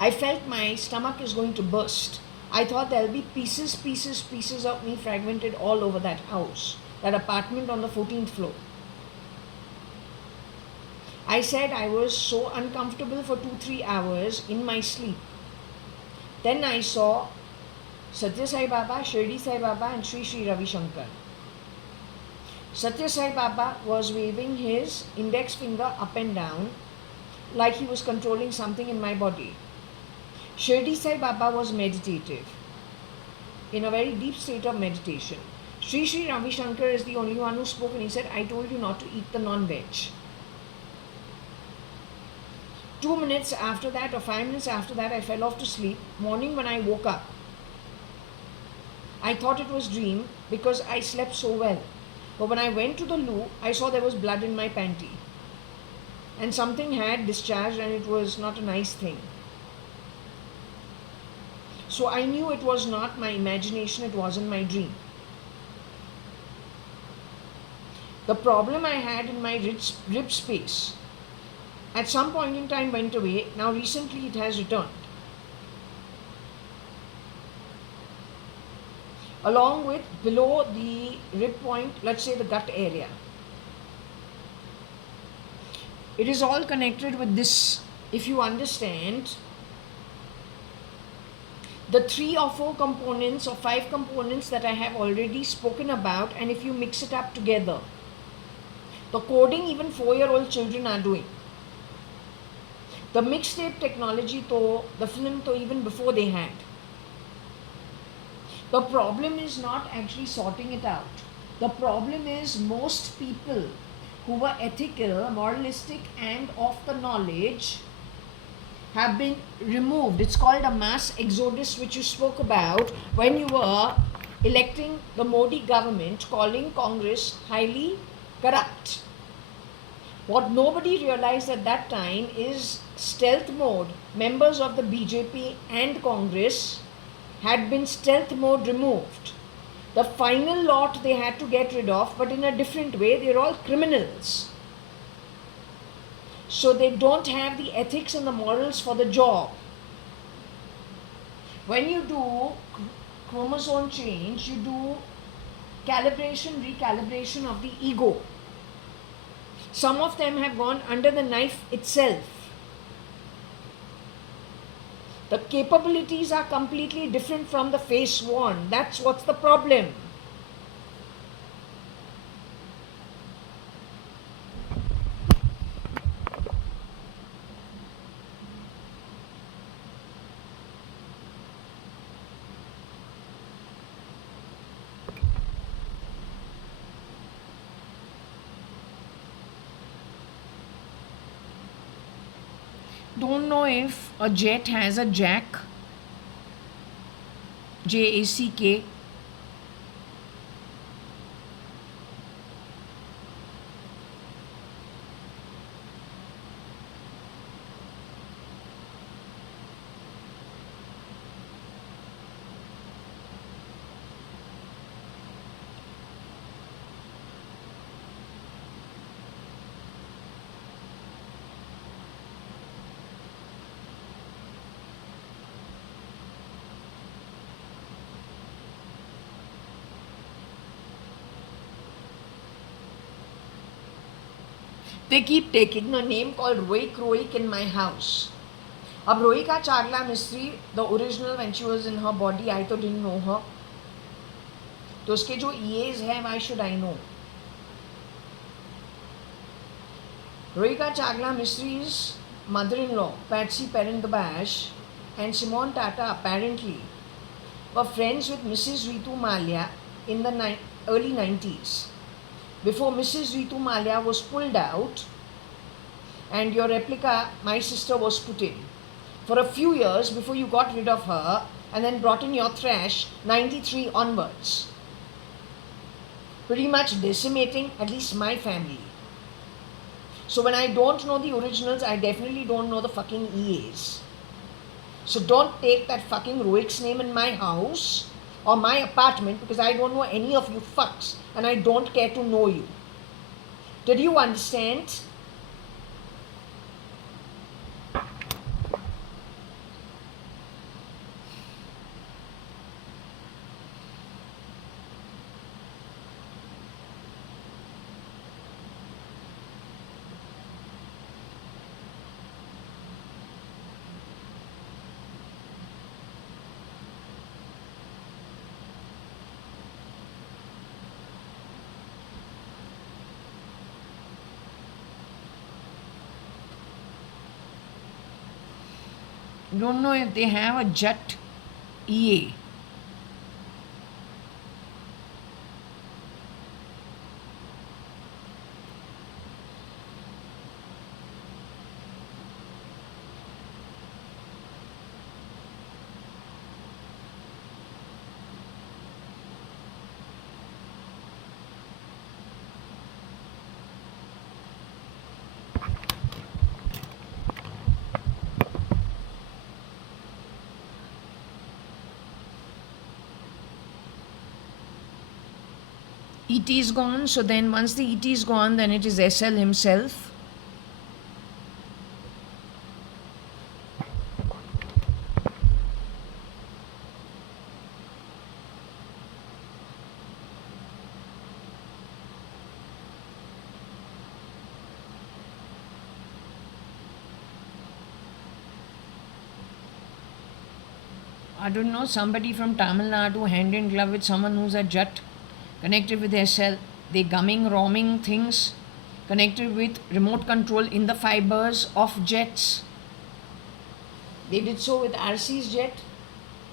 I felt my stomach is going to burst. I thought there'll be pieces of me fragmented all over that house, that apartment on the 14th floor. I said I was so uncomfortable for 2-3 hours in my sleep. Then I saw Satya Sai Baba, Shirdi Sai Baba and Sri Sri Ravi Shankar. Satya Sai Baba was waving his index finger up and down like he was controlling something in my body. Shirdi Sai Baba was meditative, in a very deep state of meditation. Sri Sri Ravi Shankar is the only one who spoke and he said, I told you not to eat the non-veg. 2 minutes after that or 5 minutes after that, I fell off to sleep. Morning when I woke up, I thought it was dream because I slept so well. But when I went to the loo, I saw there was blood in my panty. And something had discharged and it was not a nice thing. So I knew it was not my imagination, it wasn't my dream. The problem I had in my rib space at some point in time went away. Now recently it has returned. Along with below the rib point, let's say the gut area. It is all connected with this. If you understand the 3 or 4 components or 5 components that I have already spoken about, and if you mix it up together, the coding even 4-year-old children are doing. The mixtape technology, the film, even before they had. The problem is not actually sorting it out. The problem is most people who were ethical, moralistic and of the knowledge have been removed. It's called a mass exodus, which you spoke about when you were electing the Modi government, calling Congress highly corrupt. What nobody realized at that time is stealth mode. Members of the BJP and Congress had been stealth mode removed. The final lot they had to get rid of, but in a different way. They're all criminals. So they don't have the ethics and the morals for the job. When you do chromosome change, you do calibration, recalibration of the ego. Some of them have gone under the knife itself. The capabilities are completely different from the face worn. That's what's the problem. Don't know if a jet has a jack, JACK. They keep taking a name called Roik in my house. अब Roika Chagla Mistry, the original, when she was in her body, I तो didn't know her. तो उसके जो EAs हैं, why should I know? Roika Chagla Mysteries mother-in-law, Patsy Parandabash, and Simon Tata apparently were friends with Mrs. Ritu Malia in the early 90s. Before Mrs. Ritu Malia was pulled out and your replica, my sister, was put in. For a few years before you got rid of her and then brought in your trash 93 onwards. Pretty much decimating at least my family. So when I don't know the originals, I definitely don't know the fucking EAs. So don't take that fucking Rohit's name in my house or my apartment because I don't know any of you fucks and I don't care to know you. Did you understand? Don't know if they have a JAT EA. ET is gone, so then once the ET is gone, then it is SL himself. I don't know, somebody from Tamil Nadu hand in glove with someone who's a JAT, connected with SL, they gumming, roaming things, connected with remote control in the fibers of jets. They did so with RC's jet.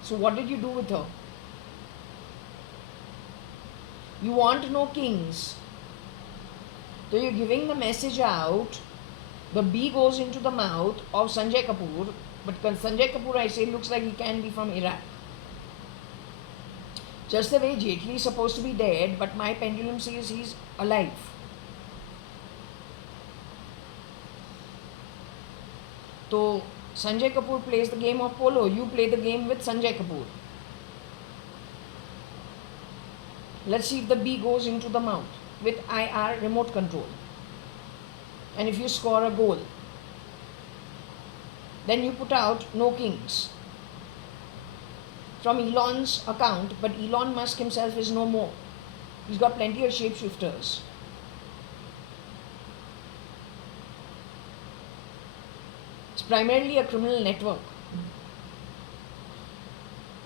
So what did you do with her? You want no kings. So you're giving the message out, the bee goes into the mouth of Sanjay Kapoor, but Sanjay Kapoor, I say, looks like he can be from Iraq. Just the way Jaitley is supposed to be dead, but my pendulum says he's alive. So Sanjay Kapoor plays the game of polo, you play the game with Sanjay Kapoor. Let's see if the bee goes into the mouth with IR remote control. And if you score a goal, then you put out no kings from Elon's account, but Elon Musk himself is no more. He's got plenty of shapeshifters. It's primarily a criminal network.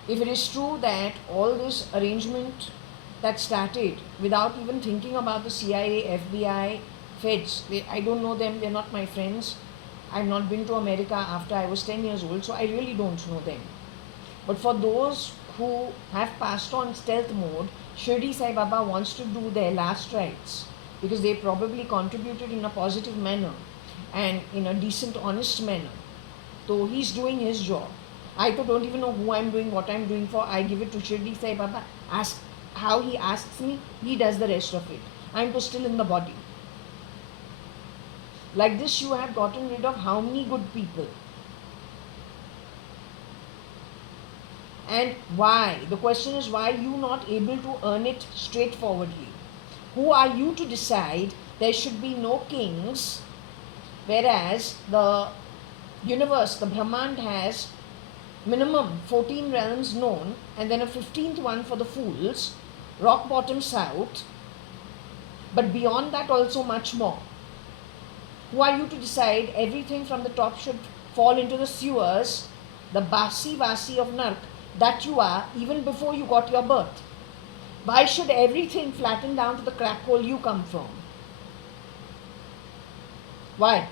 If it is true that all this arrangement that started without even thinking about the CIA, FBI, Feds, I don't know them, they're not my friends. I've not been to America after I was 10 years old, so I really don't know them. But for those who have passed on stealth mode, Shirdi Sai Baba wants to do their last rites because they probably contributed in a positive manner and in a decent, honest manner. So he's doing his job. I don't even know who I'm doing, what I'm doing for. I give it to Shirdi Sai Baba. Ask how he asks me, he does the rest of it. I'm to still in the body. Like this, you have gotten rid of how many good people? And why? The question is, why are you not able to earn it straightforwardly? Who are you to decide there should be no kings, whereas the universe, the Brahmand, has minimum 14 realms known and then a 15th one for the fools, rock bottom south, but beyond that also much more. Who are you to decide everything from the top should fall into the sewers, the Basi Vasi of Nark, that you are even before you got your birth? Why should everything flatten down to the crack hole you come from? Why?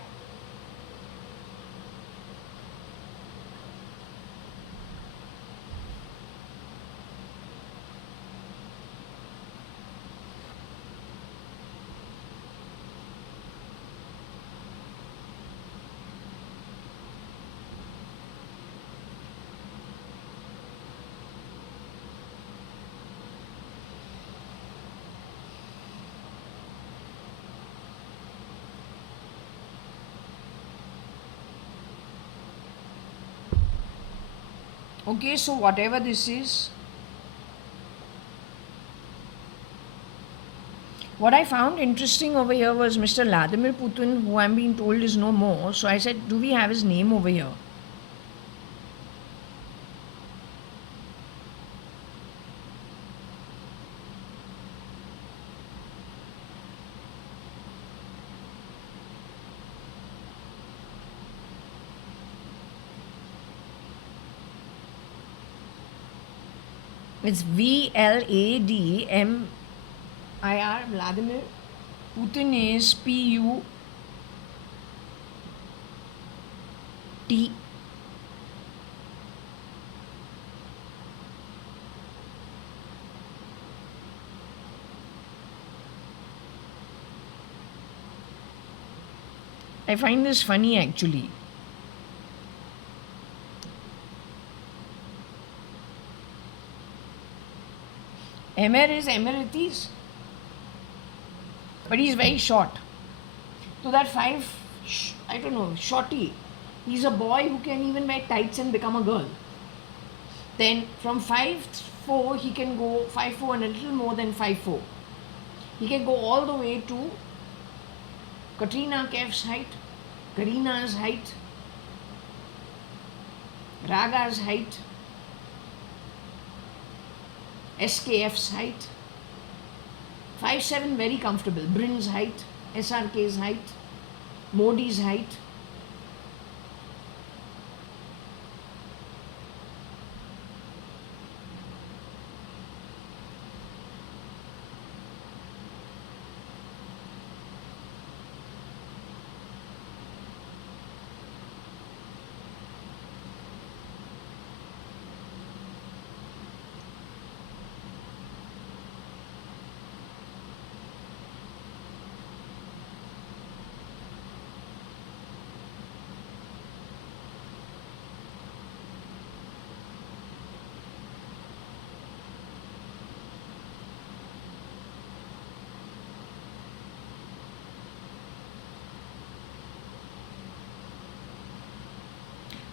Okay, so whatever this is, what I found interesting over here was Mr. Vladimir Putin, who I'm being told is no more. So I said, do we have his name over here? It's VLADMIR. Vladimir Putin is PUT. I find this funny actually. Emir is Emeritus, but he's very short. So that I don't know, shorty, he's a boy who can even wear tights and become a girl. Then from 5'4", he can go 5'4" and a little more than 5'4". He can go all the way to Katrina Kaif's height, Karina's height, Raga's height, SKF's height. 5'7", very comfortable. Brin's height, SRK's height, Modi's height.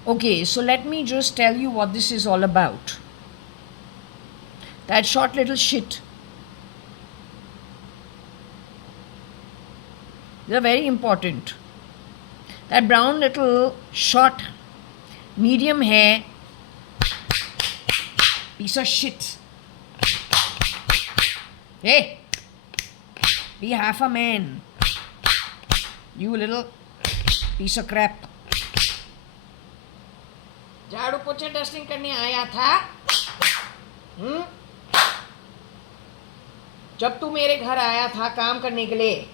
Okay, so let me just tell you what this is all about. That short little shit. They're very important. That brown little short, medium hair piece of shit. Hey, be half a man. You little piece of crap. झाड़ू पोछे dusting करने आया था जब तू मेरे घर आया था काम करने के लिए.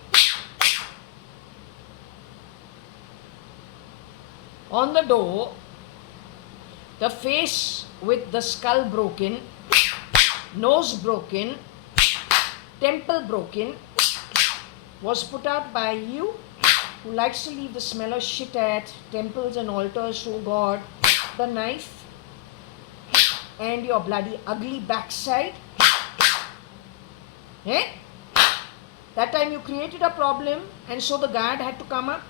On the door, the face with the skull broken, nose broken, temple broken, was put out by you, who likes to leave the smell of shit at temples and altars to God, the knife, and your bloody ugly backside. Eh? That time you created a problem, and so the guard had to come up.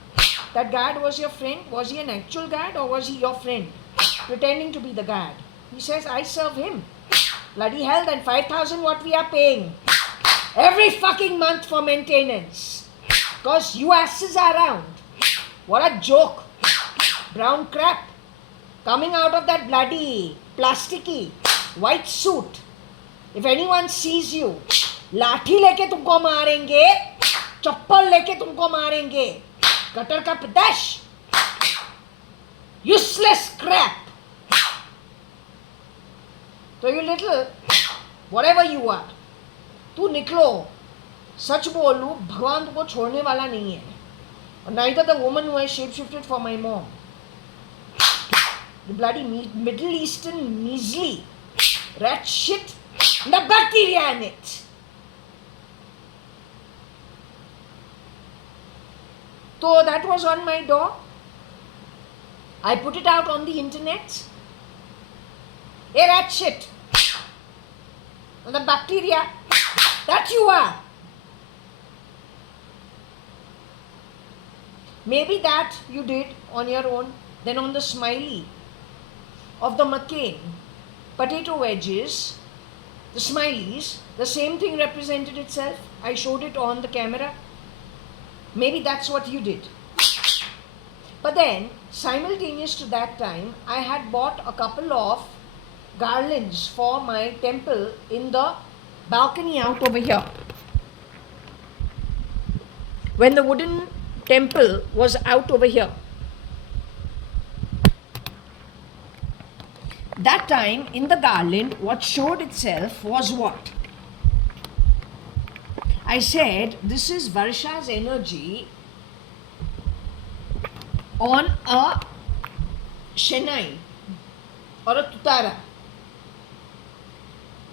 That guard was your friend. Was he an actual guard or was he your friend? Pretending to be the guard. He says, I serve him. Bloody hell, then 5,000 what we are paying every fucking month for maintenance. Because you asses are around. What a joke. Brown crap. Coming out of that bloody plasticky white suit. If anyone sees you, लाठी लेके तुमको मारेंगे, चप्पल लेके तुमको मारेंगे, gutter का प्रदेश, useless crap. तो you little, whatever you are, तू निकलो, सच बोलूं, भगवान तुमको छोड़ने वाला नहीं है. और neither the woman who has shapeshifted for my mom. The bloody Middle Eastern measly rat shit and the bacteria in it. So that was on my door. I put it out on the internet. Hey, rat shit. And the bacteria. That you are. Maybe that you did on your own. Then on the smiley. of the McCain potato wedges, the smileys, the same thing represented itself. I showed it on the camera. Maybe that's what you did. But then, simultaneous to that time, I had bought a couple of garlands for my temple in the balcony out over here. When the wooden temple was out over here. That time, in the garland, what showed itself was what? I said, this is Varsha's energy on a Chennai or a Tutara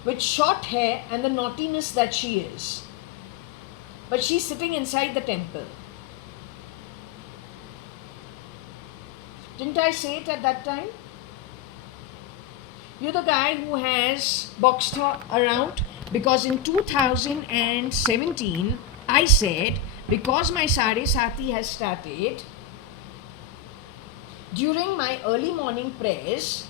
with short hair and the naughtiness that she is. But she's sitting inside the temple. Didn't I say it at that time? You're the guy who has boxed her around, because in 2017 I said, because my Sade Sati has started, during my early morning prayers,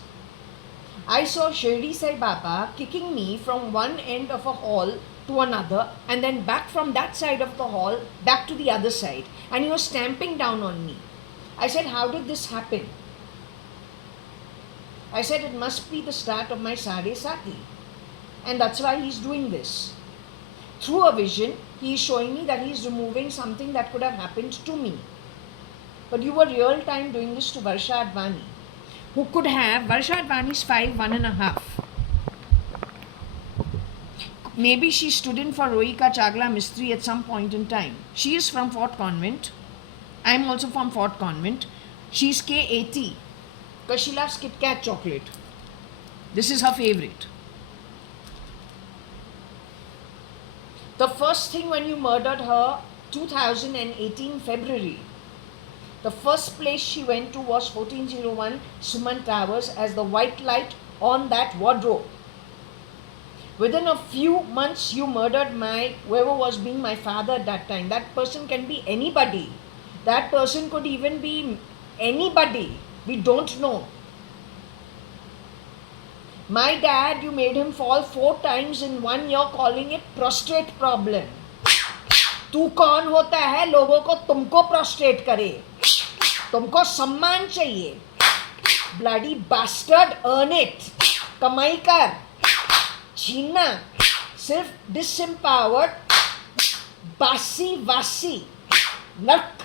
I saw Shirdi Sai Baba kicking me from one end of a hall to another, and then back from that side of the hall back to the other side, and he was stamping down on me. I said, how did this happen? I said, it must be the start of my Sade Sati, and that's why he's doing this. Through a vision, he is showing me that he's removing something that could have happened to me. But you were real time doing this to JAYA.ADVANI, who could have, JAYA.ADVANI's 5, 1.5. Maybe she stood in for Rohika Chagla Mistry at some point in time. She is from Fort Convent. I am also from Fort Convent. She is K80 because she loves Kit Kat chocolate. This is her favorite. The first thing when you murdered her, 2018 February, the first place she went to was 1401 Suman Towers as the white light on that wardrobe. Within a few months, you murdered whoever was being my father at that time. That person can be anybody. That person could even be anybody. We don't know. My dad, you made him fall 4 times in 1 year, calling it prostrate problem. तू कौन होता है लोगों को तुमको prostrate करे? तुमको सम्मान चाहिए. Bloody bastard, earn it. कमाई कर. छीनना. सिर्फ disempowered, बासी वासी, नर्क,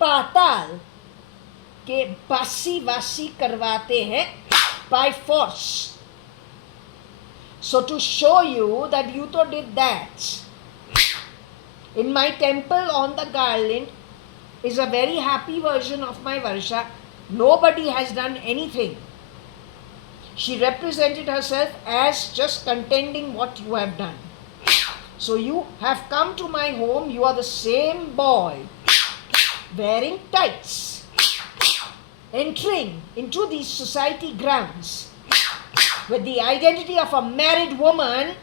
पाताल के बासी वासी करवाते हैं by force. So to show you that Yuto did that, in my temple on the garland is a very happy version of my Varsha. Nobody has done anything. She represented herself as just contending what you have done. So you have come to my home, you are the same boy, wearing tights, entering into these society grounds with the identity of a married woman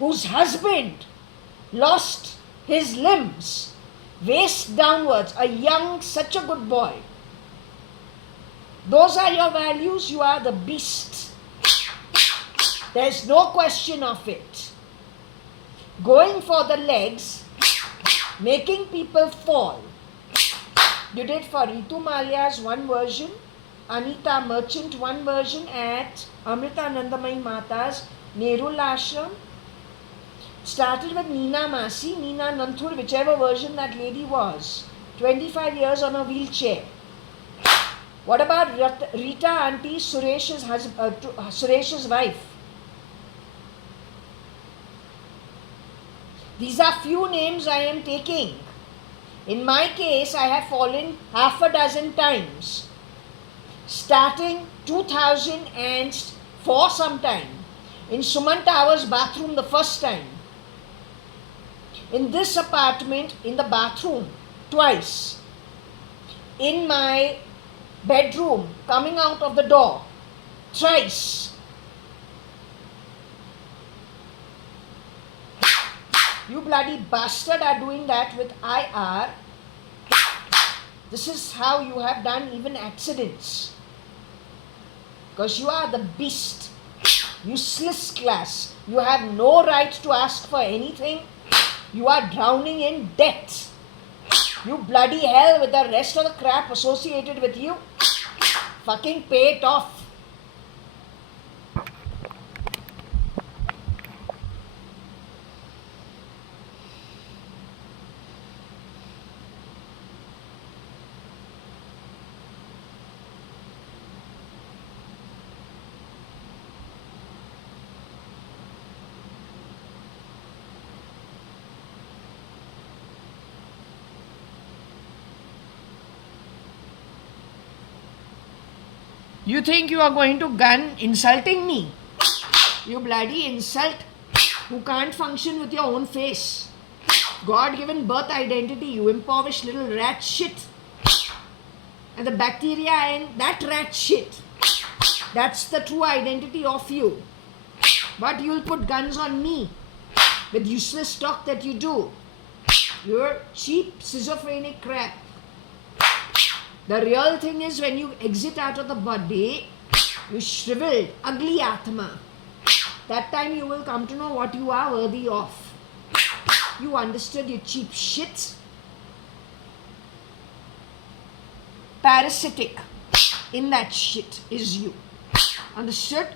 whose husband lost his limbs, waist downwards, a young, such a good boy. Those are your values, you are the beast. There's no question of it. Going for the legs, making people fall. You did for Ritu Malia's one version, Anita Merchant one version at Amrita Nandamai Mata's Nerul Ashram. Started with Neena Masi, Neena Nanthur, whichever version that lady was. 25 years on a wheelchair. What about Rita Auntie, Suresh's wife? These are few names I am taking. In my case, I have fallen half a dozen times. Starting 2004 sometime. In Suman Towers bathroom the first time. In this apartment, in the bathroom, twice. In my bedroom, coming out of the door, thrice. You bloody bastard are doing that with IR. This is how you have done even accidents. because you are the beast. Useless class. You have no right to ask for anything. You are drowning in debt. You bloody hell with the rest of the crap associated with you. Fucking pay it off. You think you are going to gun insulting me? You bloody insult who can't function with your own face. God-given birth identity, you impoverished little rat shit. And the bacteria in that rat shit. That's the true identity of you. But you'll put guns on me with useless talk that you do. You're cheap schizophrenic crap. The real thing is when you exit out of the body, you shriveled, ugly Atma. That time you will come to know what you are worthy of. You understood, you cheap shit. Parasitic in that shit is you. Understood?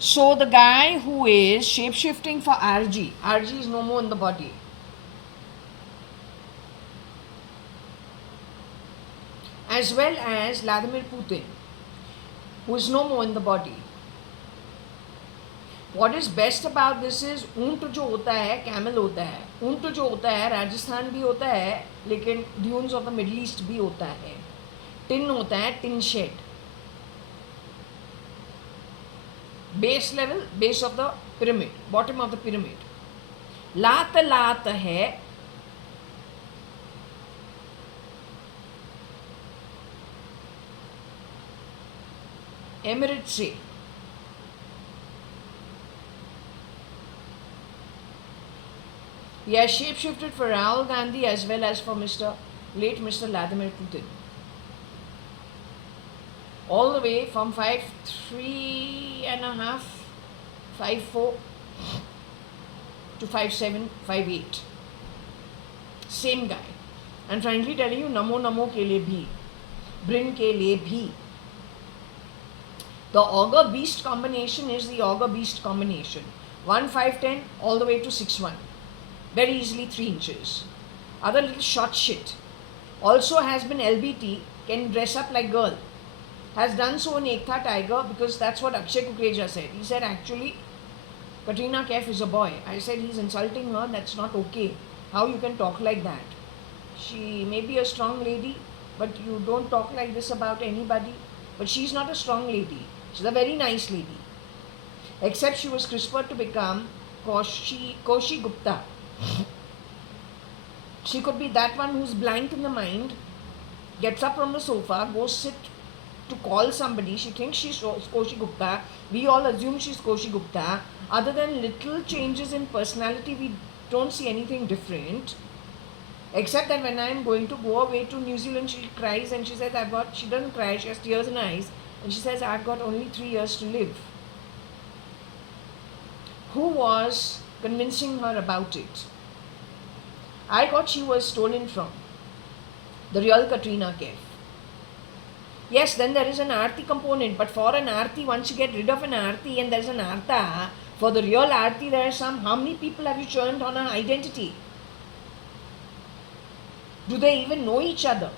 So the guy who is shapeshifting for RG is no more in the body. As well as Vladimir Putin, who is no more in the body. What is best about this is ऊंट जो होता है camel होता है, ऊंट जो होता है राजस्थान भी होता है, लेकिन dunes of the middle east भी होता है. टिन होता है, tin shed. Base level, base of the pyramid, bottom of the pyramid. लात है एमिरेट से. He has shapeshifted for Rahul Gandhi as well as for late Mr. Vladimir Putin. All the way from 5'3.5", 5'4" to 5'7", 5'8". Same guy. And frankly telling you, namo ke liye bhi, Brin ke liye bhi. The augur beast combination is the augur beast combination. 1'5'10" all the way to 6'1". Very easily 3 inches. Other little short shit. Also has been LBT, can dress up like girl. Has done so in Ekta Tiger because that's what Akshay Kukreja said. He said actually Katrina Kaif is a boy. I said he's insulting her, that's not okay. How you can talk like that? She may be a strong lady, but you don't talk like this about anybody. But she's not a strong lady. She's a very nice lady. Except she was CRISPR to become Koshi Gupta. She could be that one who's blank in the mind, gets up from the sofa, goes sit to call somebody. She thinks she's Koshi Gupta. We all assume she's Koshi Gupta. Other than little changes in personality, we don't see anything different. Except that when I'm going to go away to New Zealand, she cries and she says, she doesn't cry, she has tears in her eyes. And she says, I've got only 3 years to live. Who was convincing her about it? I got she was stolen from. The real Katrina Kaif. Yes, then there is an Aarti component, but for an Aarti, once you get rid of an Aarti and there is an Artha, for the real Aarti there are how many people have you churned on an identity? Do they even know each other?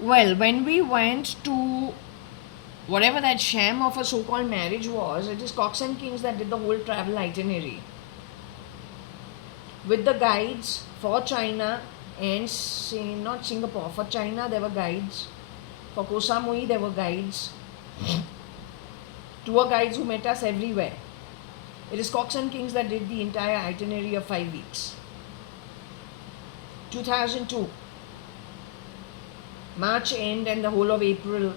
Well, when we went to whatever that sham of a so-called marriage was, it is Cox and Kings that did the whole travel itinerary with the guides for China and not Singapore. For China there were guides. For Koh Samui there were guides. Tour guides who met us everywhere. It is Cox and Kings that did the entire itinerary of 5 weeks. 2002. March end and the whole of April.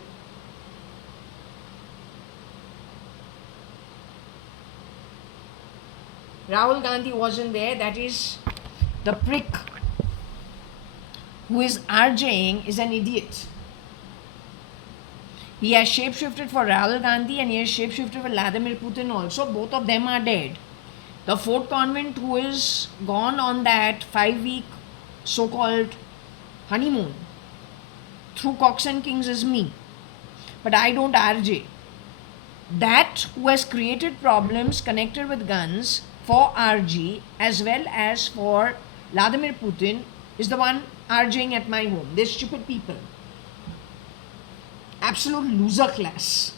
Rahul Gandhi wasn't there. That is the prick who is RJing is an idiot. He has shapeshifted for Rahul Gandhi and he has shapeshifted for Vladimir Putin also. Both of them are dead. The fourth convent who is gone on that 5-week so-called honeymoon through Cox and Kings is me. But I don't RJ. That who has created problems connected with guns for RG as well as for Vladimir Putin is the one RJing at my home. They're stupid people. Absolute loser class.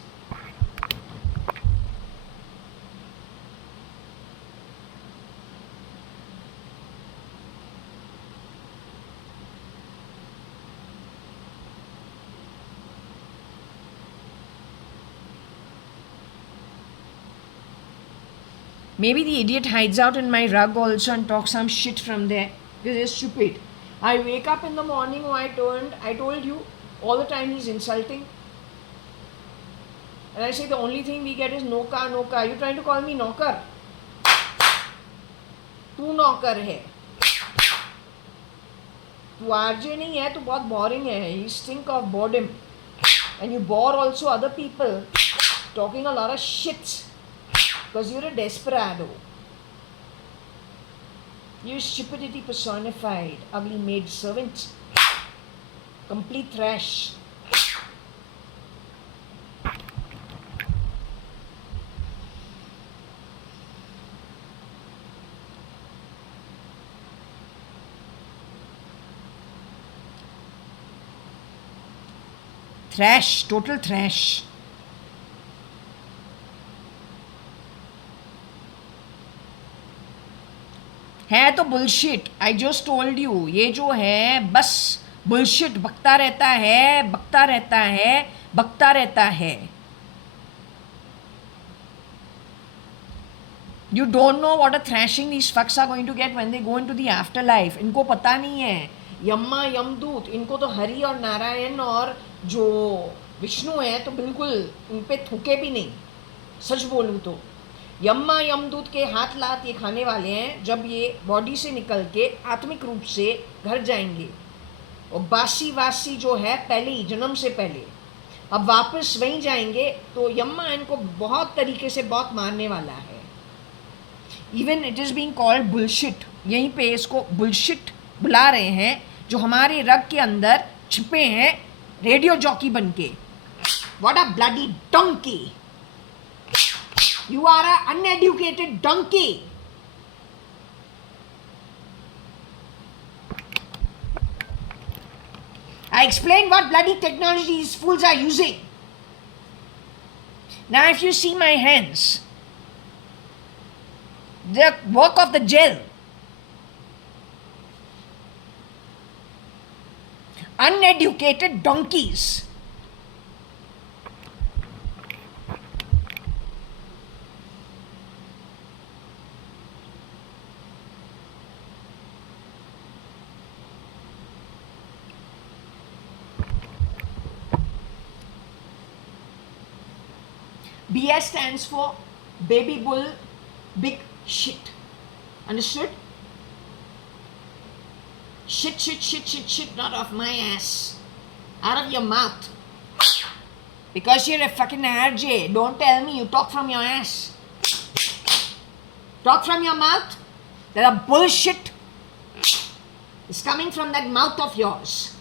Maybe the idiot hides out in my rug also and talks some shit from there. Because they're stupid. I wake up in the morning, I told you, all the time he's insulting. And I say the only thing we get is noka, noka. You trying to call me knocker? तू नौकर है. तू RJ नहीं है, तू बहुत boring है. You stink of boredom. And you bore also other people talking a lot of shit. Because you're a desperado. You're stupidity personified, ugly maid servant. Complete trash. Trash, total trash. है तो bullshit. I just told you, ये जो है बस bullshit बकता रहता है, बकता रहता है, बकता रहता है. You don't know what a thrashing these fucks are going to get when they go into the afterlife. इनको पता नहीं है. यम्मा यमदूत, इनको तो हरि और नारायण और जो विष्णु है तो बिल्कुल इन पे थूके भी नहीं. सच बोलूँ तो यम्मा यमदूत के हाथ लात ये खाने वाले हैं जब ये बॉडी से निकल के आत्मिक रूप से घर जाएंगे. और बासी वासी जो है पहले ही जन्म से पहले अब वापस वहीं जाएंगे तो यम्मा इनको बहुत तरीके से बहुत मारने वाला है. Even it is being called bullshit. यहीं पे इसको बुलशिट बुला रहे हैं जो हमारे रग के अंदर छिपे हैं रेडियो जॉकी बन के. What a bloody donkey. You are an uneducated donkey. I explained what bloody technology these fools are using. Now if you see my hands, the work of the gel. Uneducated donkeys. BS stands for baby bull big shit. Understood? Shit, shit, shit, shit, shit, not off my ass. Out of your mouth. Because you're a fucking RJ. Don't tell me you talk from your ass. Talk from your mouth. There are bullshit is coming from that mouth of yours.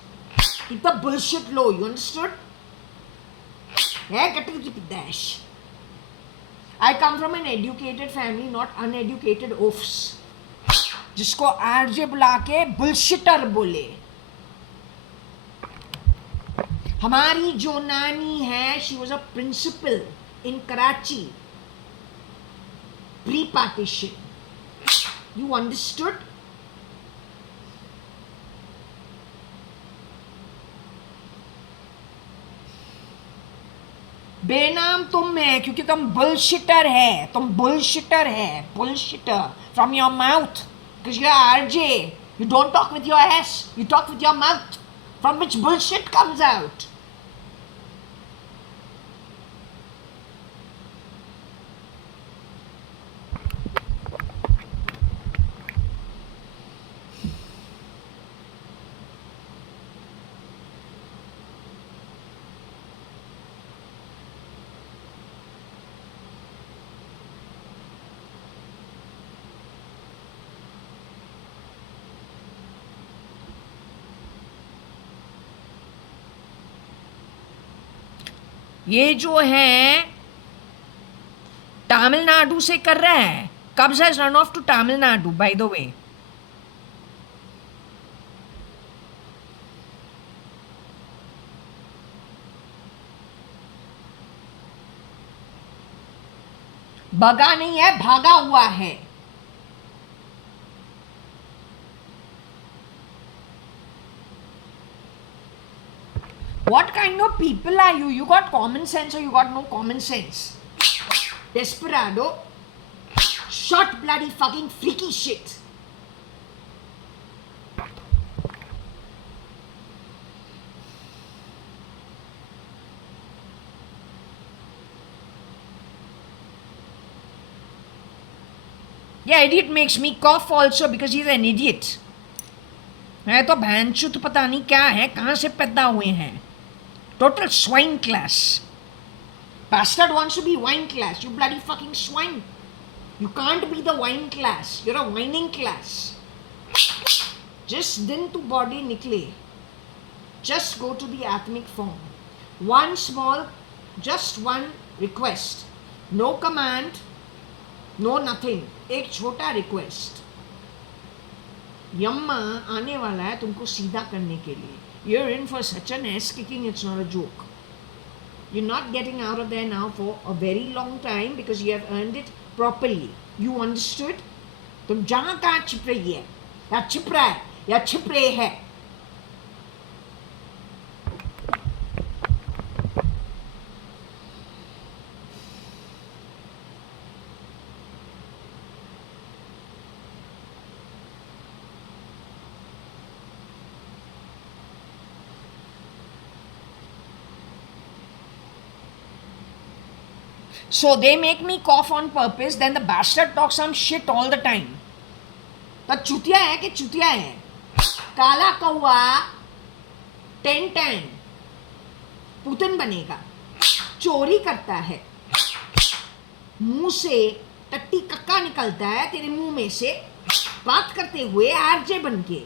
Keep the bullshit low, you understood? Yeah, get to keep it dash. I come from an educated family, not uneducated oafs. जिसको RJ बुला के बुलशिटर बोले. हमारी जो नानी है, she was a principal in Karachi pre-partition. You understood? बेनाम तुम है क्योंकि तुम बुलशिटर है, तुम बुलशिटर है, बुलशिटर from your mouth because you're RJ. You don't talk with your ass, you talk with your mouth from which bullshit comes out. ये जो है तमिलनाडु से कर रहा है. Cubs has run off to Tamil Nadu, by the way. भगा नहीं है, भागा हुआ है. What kind of people are you? You got common sense or you got no common sense? Desperado. Short bloody fucking freaky shit. Yeah, idiot makes me cough also because he's an idiot. है तो भैंचुत पता नहीं क्या है, कहाँ से पैदा हुए हैं. Total swine class. Bastard wants to be wine class. You bloody fucking swine. You can't be the wine class. You're a whining class. Just din to body nikle. Just go to the atmic form. Just one request. No command. No nothing. एक छोटा request. यम्मा आने वाला है तुमको सीधा करने के लिए. You're in for such an ass kicking, it's not a joke. You're not getting out of there now for a very long time because you have earned it properly. You understood? तुम जहाँ कहाँ छिप रही है, या छिप रहा है, या छिप रहे हैं. So they make me cough on purpose, then the bastard talks some shit all the time. तो चुतिया है कि चुतिया है. काला कौवा 10-10 पुतिन बनेगा. चोरी करता है, मुंह से टट्टी कक्का निकलता है तेरे मुंह में से, बात करते हुए आरजे बन के.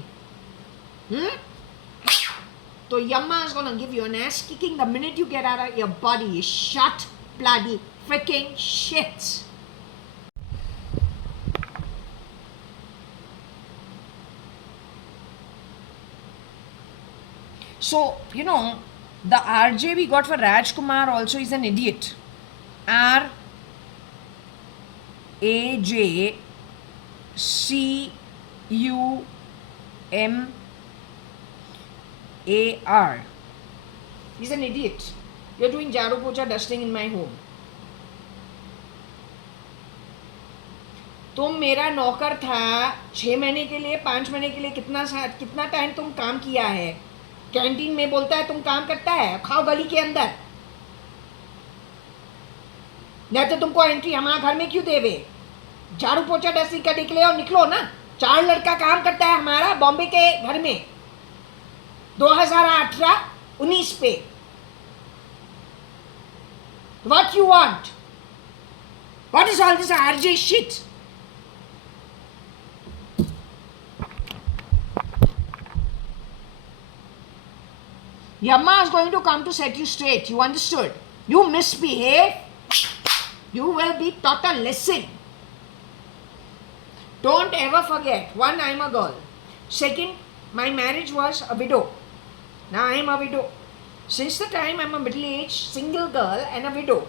तो Yamma is gonna give you an ass kicking the minute you get out of your body. Shut bloody freaking shit. So, you know, the RJ we got for Rajkumar also is an idiot. RAJCUMAR. He's an idiot. You're doing jaro pocha dusting in my home. तुम मेरा नौकर था 6 महीने के लिए, 5 महीने के लिए. कितना टाइम तुम काम किया है. कैंटीन में बोलता है तुम काम करता है, खाओ गली के अंदर. नहीं तो तुमको एंट्री हमारे घर में क्यों देवे. झाड़ू पोछा डस्टिंग करने के लिए और निकलो ना. 4 लड़का काम करता है हमारा बॉम्बे के घर में 2018-19 पे. What you want? What is all this RJ shit? Yamma is going to come to set you straight. You understood? You misbehave, you will be taught a lesson. Don't ever forget. 1, I'm a girl. 2, my marriage was a widow. Now I'm a widow. Since the time I'm a middle-aged single girl and a widow,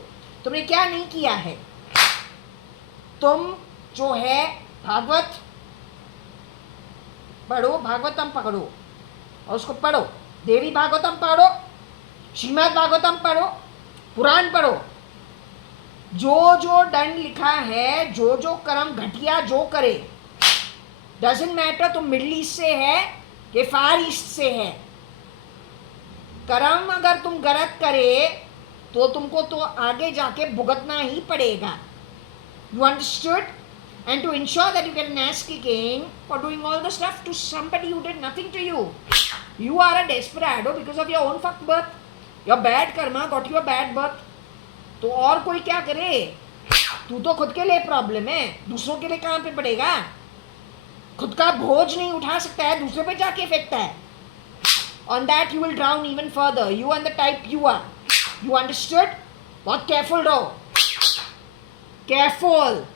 तुमने क्या नहीं किया है? तुम जो है भागवत पढ़ो, भागवतम पढ़ो और उसको पढ़ो, देवी भागवतम पढ़ो, श्रीमद् भागवतम पढ़ो, पुराण पढ़ो. जो जो दंड लिखा है, जो जो कर्म घटिया जो करे, डजंट मैटर तुम मिडिल ईस्ट से है कि फार ईस्ट से है. कर्म अगर तुम गलत करे तो तुमको तो आगे जाके भुगतना ही पड़ेगा. You understood? And to ensure that you get an ass kicking for doing all the stuff to somebody who did nothing to you. You are a desperado because of your own fuck birth. Your bad karma got you a bad birth. तो और कोई क्या करे? तू तो खुद के लिए प्रॉब्लम है, दूसरों के लिए कहाँ पे पड़ेगा? खुद का बोझ नहीं उठा सकता है, दूसरे पे जाके फेंकता है. On that you will drown even further. You and the type you are. You understood? बहुत careful रहो. Careful.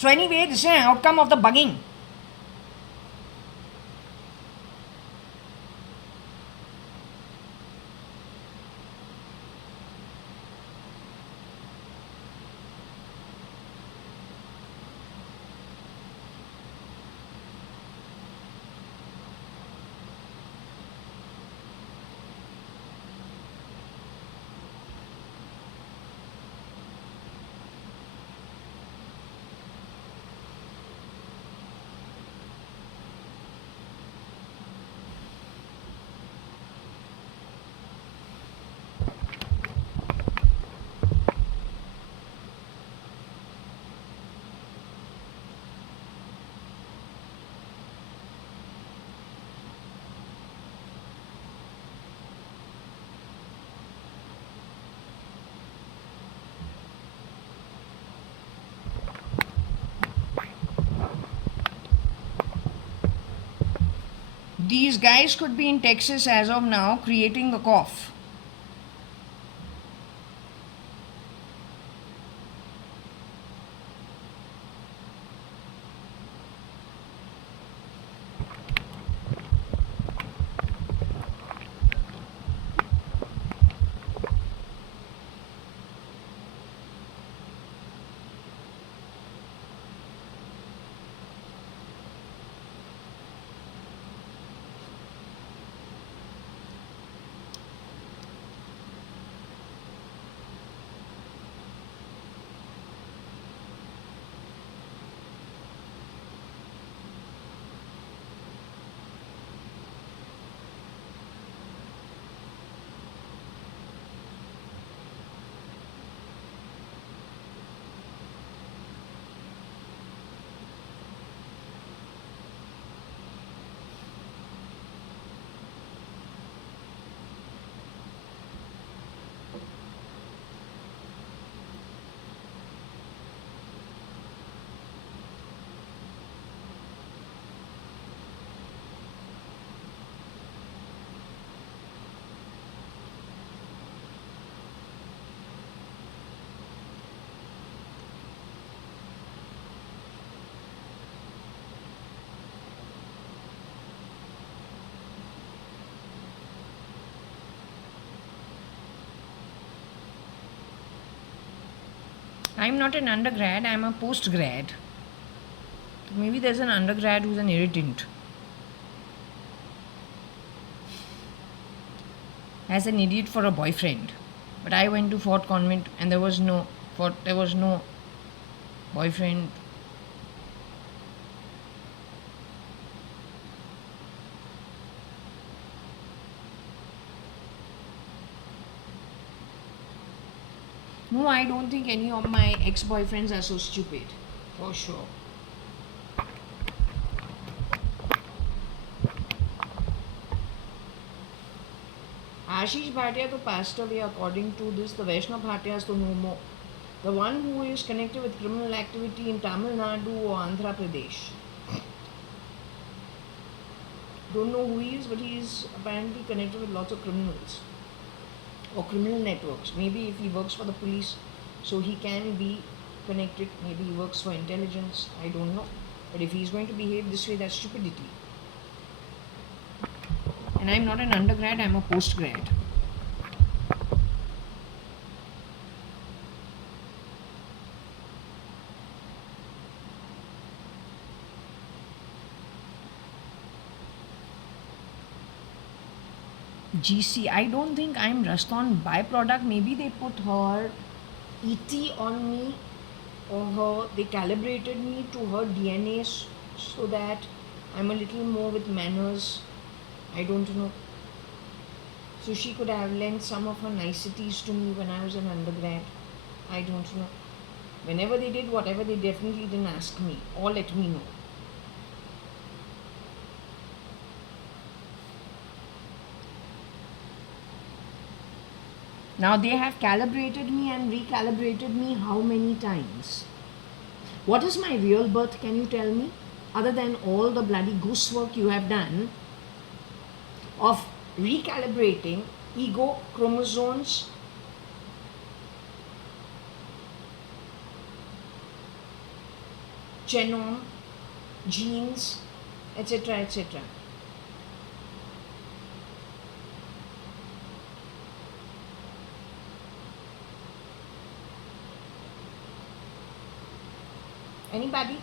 So anyway, this is an outcome of the bugging. These guys could be in Texas as of now creating a cough. I'm not an undergrad, I'm a postgrad. Maybe there's an undergrad who's an irritant. As an idiot for a boyfriend. But I went to Fort Convent and there was no boyfriend. No, I don't think any of my ex-boyfriends are so stupid. For sure. Ashish Bhatia to passed away according to this. The Vaishnav Bhatias to no more. The one who is connected with criminal activity in Tamil Nadu or Andhra Pradesh. Don't know who he is, but he is apparently connected with lots of criminals or criminal networks. Maybe if he works for the police, so he can be connected. Maybe he works for intelligence. I don't know. But if he's going to behave this way, that's stupidity. And I'm not an undergrad, I'm a postgrad. GC, I don't think I'm Raston byproduct. Maybe they put her ET on me, or they calibrated me to her DNA so that I'm a little more with manners. I don't know. So she could have lent some of her niceties to me when I was an undergrad. I don't know. Whenever they did whatever, they definitely didn't ask me or let me know. Now they have calibrated me and recalibrated me how many times? What is my real birth, can you tell me? Other than all the bloody goose work you have done of recalibrating ego, chromosomes, genome, genes, etc., etc. Anybody?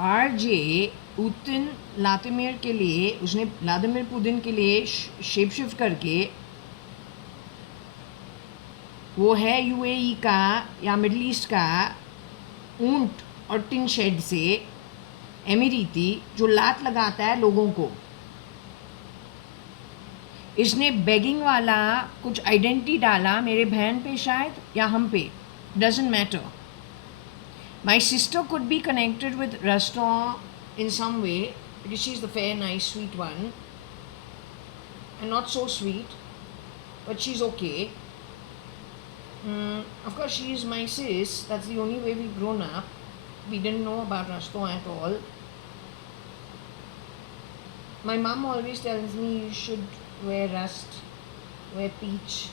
RJ उतिन लातिमिर के लिए उसने Vladimir Putin के लिए shape shift करके वो है यूएई का या मिडल ईस्ट का ऊंट और टिन शेड से एमिरीती जो लात लगाता है लोगों को. इसने बेगिंग वाला कुछ आइडेंटिटी डाला मेरे बहन पे शायद या हम पे, doesn't matter. My sister could be connected with Raston in some way because she's the fair, nice, sweet one. And not so sweet, but she's okay. Of course, she is my sis. That's the only way we've grown up. We didn't know about Raston at all. My mom always tells me you should wear rust, wear peach,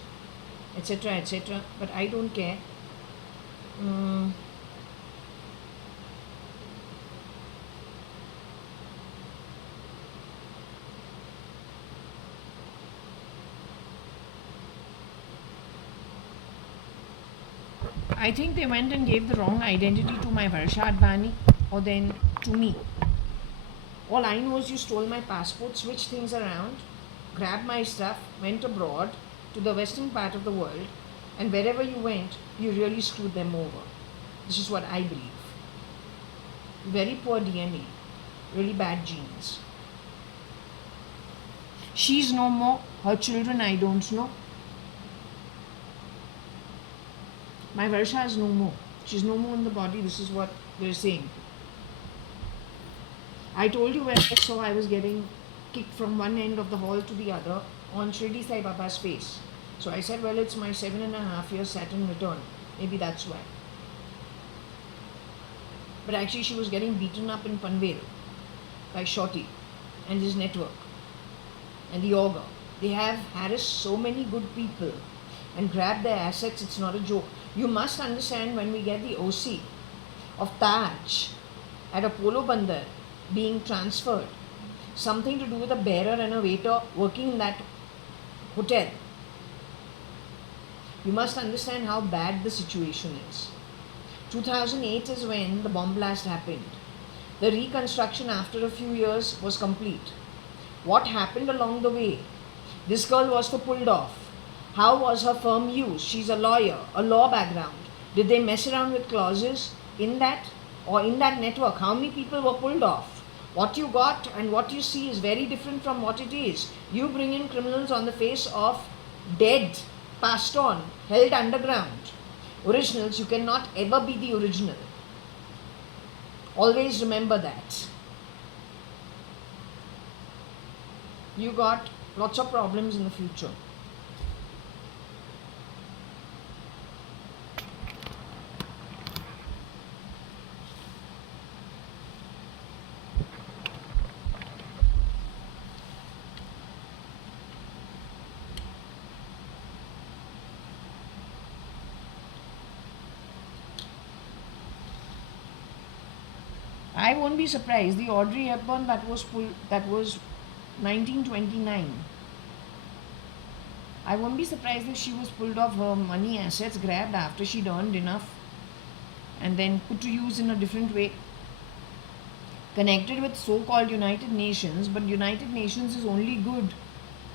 etc., etc. But I don't care. I think they went and gave the wrong identity to my JAYA.ADVANI or then to me. All I know is you stole my passport, switched things around, grabbed my stuff, went abroad to the western part of the world, and wherever you went, you really screwed them over. This is what I believe. Very poor DNA, really bad genes. She's no more, her children I don't know. My Varsha is no more. She's no more in the body. This is what they're saying. I told you when I saw I was getting kicked from one end of the hall to the other on Shirdi Sai Baba's face. So I said, well, it's my 7.5 years Saturn return. Maybe that's why. But actually she was getting beaten up in Panvel by Shorty and his network and the ogre. They have harassed so many good people and grabbed their assets. It's not a joke. You must understand when we get the OC of Taj at Apollo Bandar being transferred, something to do with a bearer and a waiter working in that hotel. You must understand how bad the situation is. 2008 is when the bomb blast happened. The reconstruction after a few years was complete. What happened along the way? This girl was to pulled off. How was her firm used? She's a lawyer, a law background. Did they mess around with clauses in that or in that network? How many people were pulled off? What you got and what you see is very different from what it is. You bring in criminals on the face of dead, passed on, held underground. Originals, you cannot ever be the original. Always remember that. You got lots of problems in the future. I won't be surprised. The Audrey Hepburn that was 1929. I won't be surprised if she was pulled off, her money, assets grabbed after she'd earned enough and then put to use in a different way. Connected with so-called United Nations, but United Nations is only good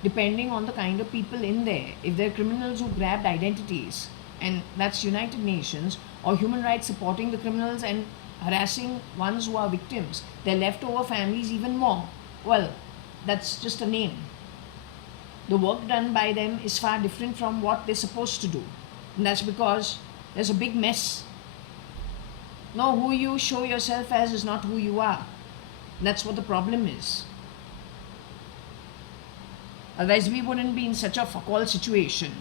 depending on the kind of people in there. If they're criminals who grabbed identities, and that's United Nations, or human rights supporting the criminals and harassing ones who are victims, their leftover families even more, well, that's just a name. The work done by them is far different from what they're supposed to do. And that's because there's a big mess. No, who you show yourself as is not who you are. That's what the problem is. Otherwise, we wouldn't be in such a fuck-all situation.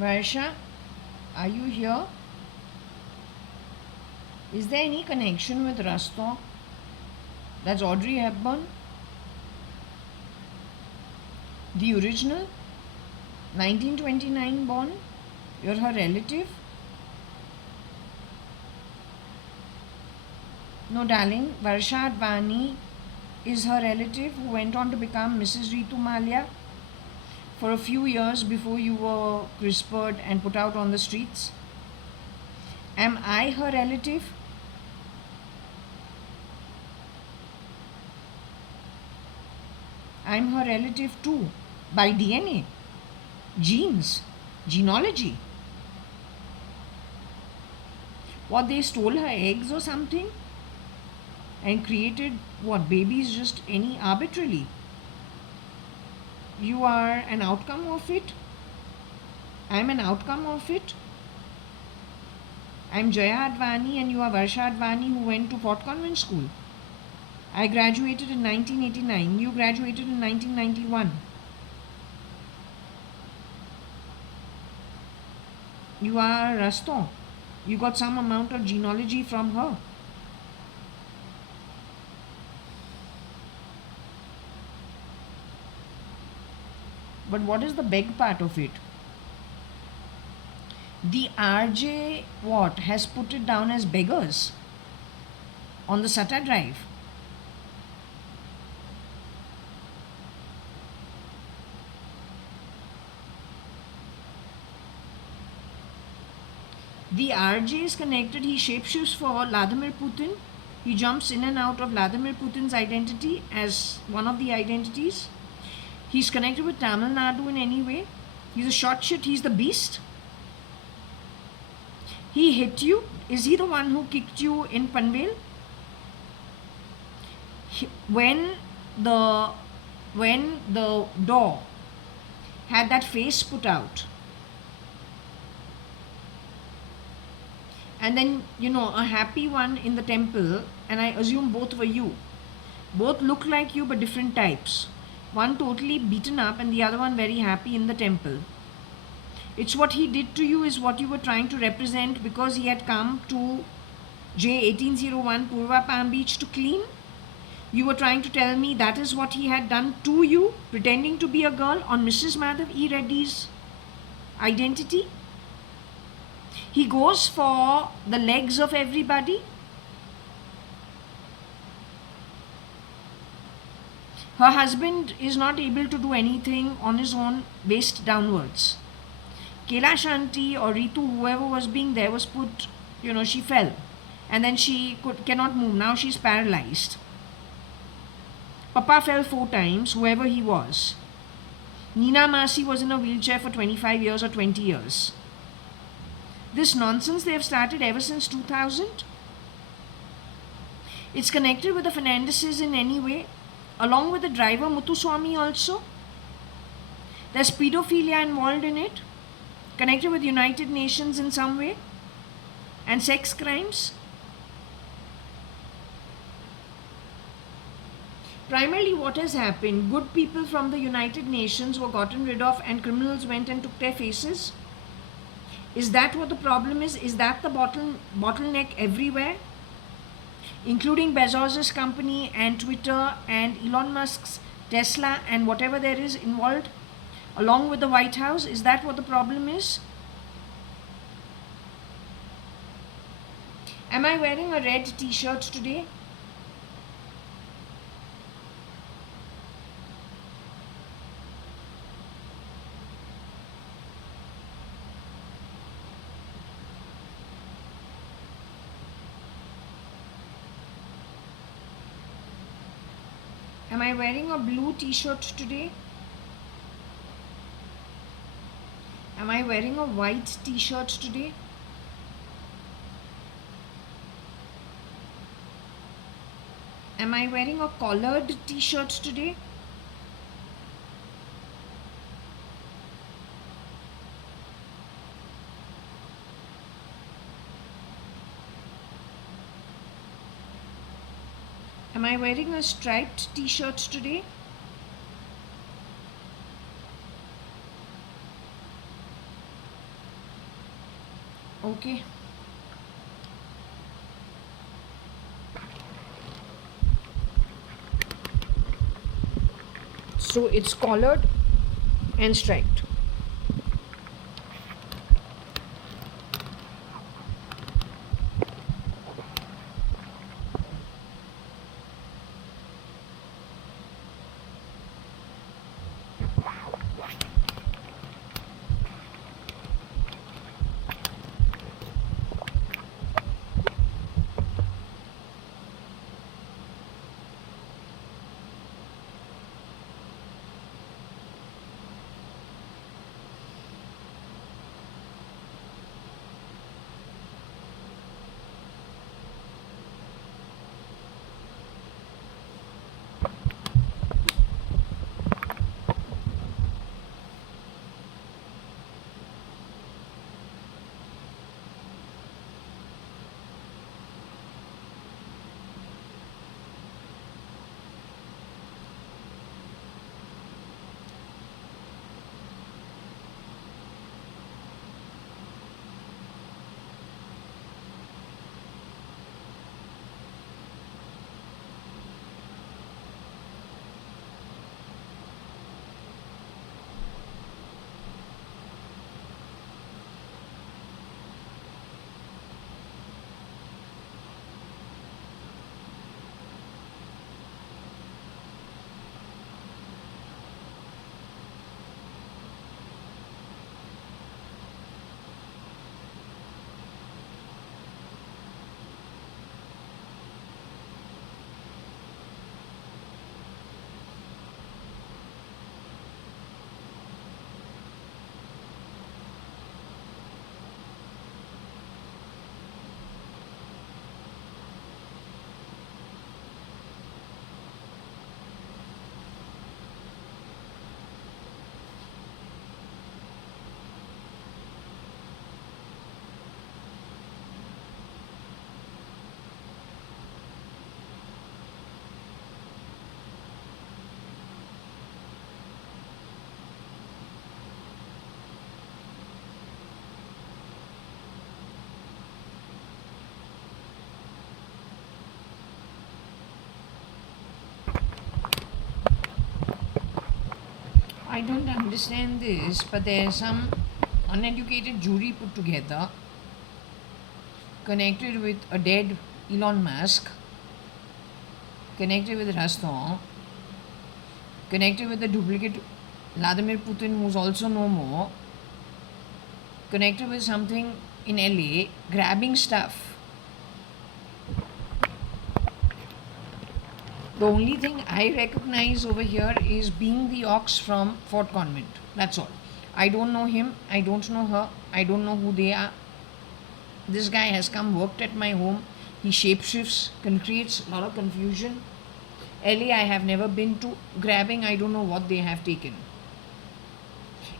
Varsha, are you here? Is there any connection with Rastock? That's Audrey Hepburn. The original, 1929 born. You're her relative? No, darling. JAYA.ADVANI is her relative who went on to become Mrs. Ritu Malia for a few years before you were crispered and put out on the streets. Am I her relative? I'm her relative too, by DNA, genes, genealogy. What, they stole her eggs or something and created what, babies just any arbitrarily? You are an outcome of it. I'm an outcome of it. I'm JAYA.ADVANI and you are Varsha.ADVANI who went to Fort Convent School. I graduated in 1989. You graduated in 1991. You are Raston. You got some amount of genealogy from her. But what is the beg part of it? The RJ has put it down as beggars on the SATA drive. The RJ is connected. He shapeshifts for Vladimir Putin. He jumps in and out of Vladimir Putin's identity as one of the identities. He's connected with Tamil Nadu in any way. He's a short shit. He's the beast. He hit you. Is he the one who kicked you in Panvel? When the door had that face put out, and then, a happy one in the temple, and I assume both were you. Both look like you but different types. One totally beaten up and the other one very happy in the temple. It's what he did to you is what you were trying to represent, because he had come to J1801 Purva Palm Beach to clean. You were trying to tell me that is what he had done to you, pretending to be a girl on Mrs. Madhav E. Reddy's identity? He goes for the legs of everybody. Her husband is not able to do anything on his own, waist downwards. Kailash auntie or Ritu, whoever was being there, was put, she fell. And then she cannot move. Now she's paralyzed. Papa fell 4 times, whoever he was. Nina Masi was in a wheelchair for 25 years or 20 years. This nonsense they have started ever since 2000. It's connected with the Fernandeses in any way, along with the driver Muthuswamy also. There's pedophilia involved in it, connected with United Nations in some way, and sex crimes. Primarily what has happened, good people from the United Nations were gotten rid of and criminals went and took their faces. Is that what the problem is? Is that the bottleneck everywhere? Including Bezos's company and Twitter and Elon Musk's Tesla and whatever there is involved, along with the White House. Is that what the problem is? Am I wearing a red t-shirt today? Am I wearing a blue t-shirt today? Am I wearing a white t-shirt today? Am I wearing a collared t-shirt today? Am I wearing a striped t-shirt today? Okay. So it's collared and striped. don't understand this, but there's some uneducated jury put together, connected with a dead Elon Musk, connected with Raston, connected with the duplicate Vladimir Putin, who's also no more, connected with something in LA, grabbing stuff. The only thing I recognize over here is being the ox from Fort Convent. That's all. I don't know him, I don't know her, I don't know who they are. This guy has come, worked at my home, he shapeshifts, creates a lot of confusion. LA, I have never been to. Grabbing, I don't know what they have taken.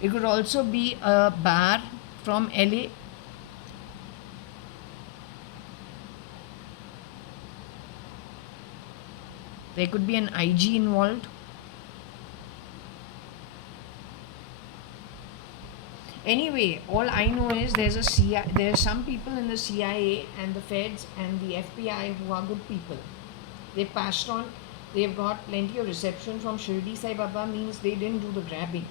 It could also be a bar from LA. There could be an IG involved. Anyway, all I know is there's some people in the CIA and the feds and the FBI who are good people. They passed on, they've got plenty of reception from Shirdi Sai Baba, means they didn't do the grabbing.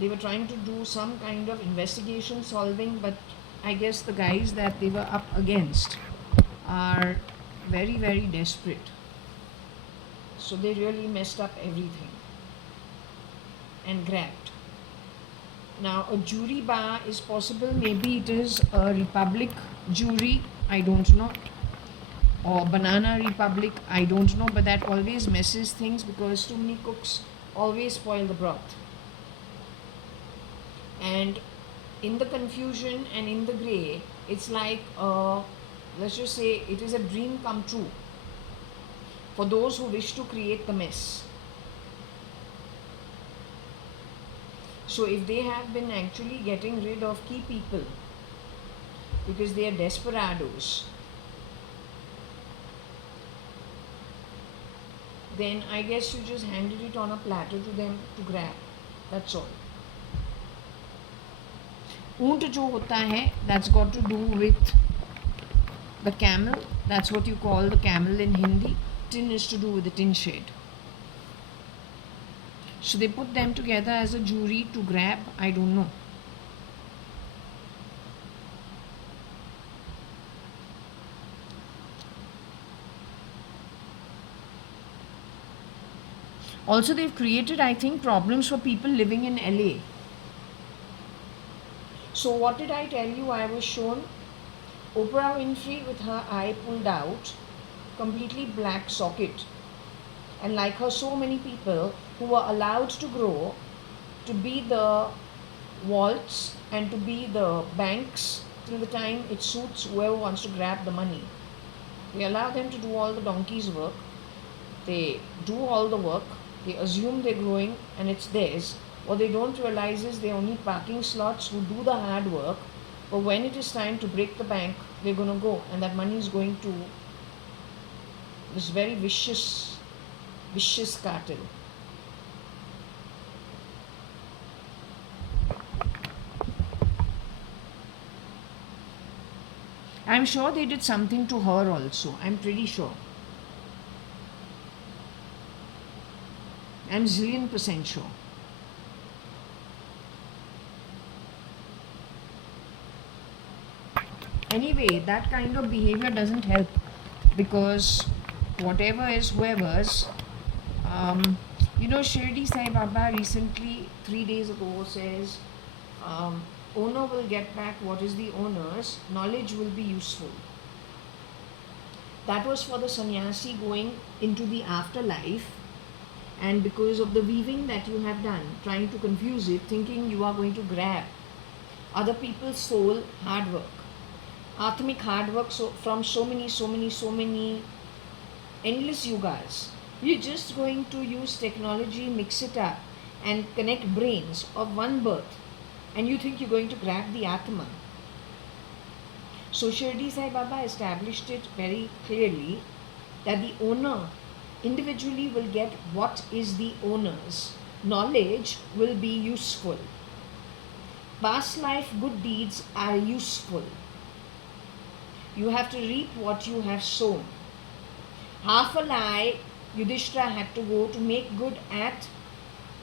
They were trying to do some kind of investigation solving, but I guess the guys that they were up against are very, very desperate. So they really messed up everything and grabbed. Now, a jury bar is possible. Maybe it is a Republic jury, I don't know, or Banana Republic, I don't know, but that always messes things because too many cooks always spoil the broth. And in the confusion and in the grey, it's like, let's just say, it is a dream come true for those who wish to create the mess. So if they have been actually getting rid of key people because they are desperados, then I guess you just handed it on a platter to them to grab. That's all. ऊंट जो होता है, that's got to do with the camel. That's what you call the camel in Hindi. Tin is to do with the tin shed. So they put them together as a jury to grab, I don't know. Also, they've created, I think, problems for people living in LA. So what did I tell you? I was shown Oprah Winfrey with her eye pulled out, completely black socket. And like her, so many people who were allowed to grow, to be the vaults and to be the banks till the time it suits whoever wants to grab the money. We allow them to do all the donkey's work. They do all the work. They assume they're growing and it's theirs. What they don't realize is they're only parking slots who do the hard work. But when it is time to break the bank, they're going to go, and that money is going to this very vicious cartel. I'm sure they did something to her also. I'm pretty sure. I'm zillion% sure. Anyway, that kind of behavior doesn't help because whatever is whoever's, Shirdi Sai Baba recently, 3 days ago, says, owner will get back what is the owner's, knowledge will be useful. That was for the sannyasi going into the afterlife, and because of the weaving that you have done, trying to confuse it, thinking you are going to grab other people's soul, hard work. Atmic hard work from so many endless yugas. You're just going to use technology, mix it up, and connect brains of one birth, and you think you're going to grab the Atma. So Shirdi Sai Baba established it very clearly that the owner individually will get what is the owner's. Knowledge will be useful. Past life good deeds are useful. You have to reap what you have sown. Half a lie Yudhishthira had to go to make good at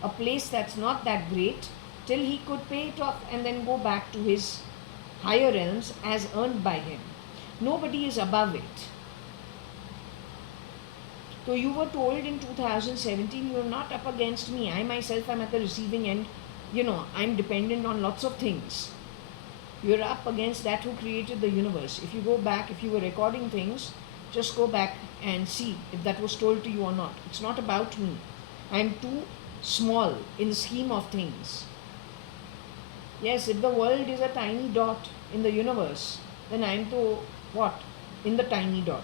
a place that's not that great till he could pay it off and then go back to his higher realms as earned by him. Nobody is above it. So you were told in 2017, you're not up against me. I myself am at the receiving end. I'm dependent on lots of things. You're up against that who created the universe. If you go back, if you were recording things, just go back and see if that was told to you or not. It's not about me. I'm too small in the scheme of things. Yes, if the world is a tiny dot in the universe, then I'm to what? In the tiny dot.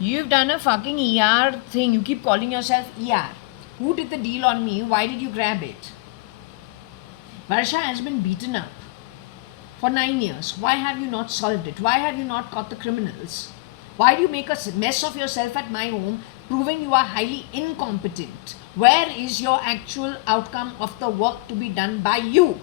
You've done a fucking ER thing. You keep calling yourself ER. Who did the deal on me? Why did you grab it? Varsha has been beaten up for 9 years. Why have you not solved it? Why have you not caught the criminals? Why do you make a mess of yourself at my home, proving you are highly incompetent? Where is your actual outcome of the work to be done by you?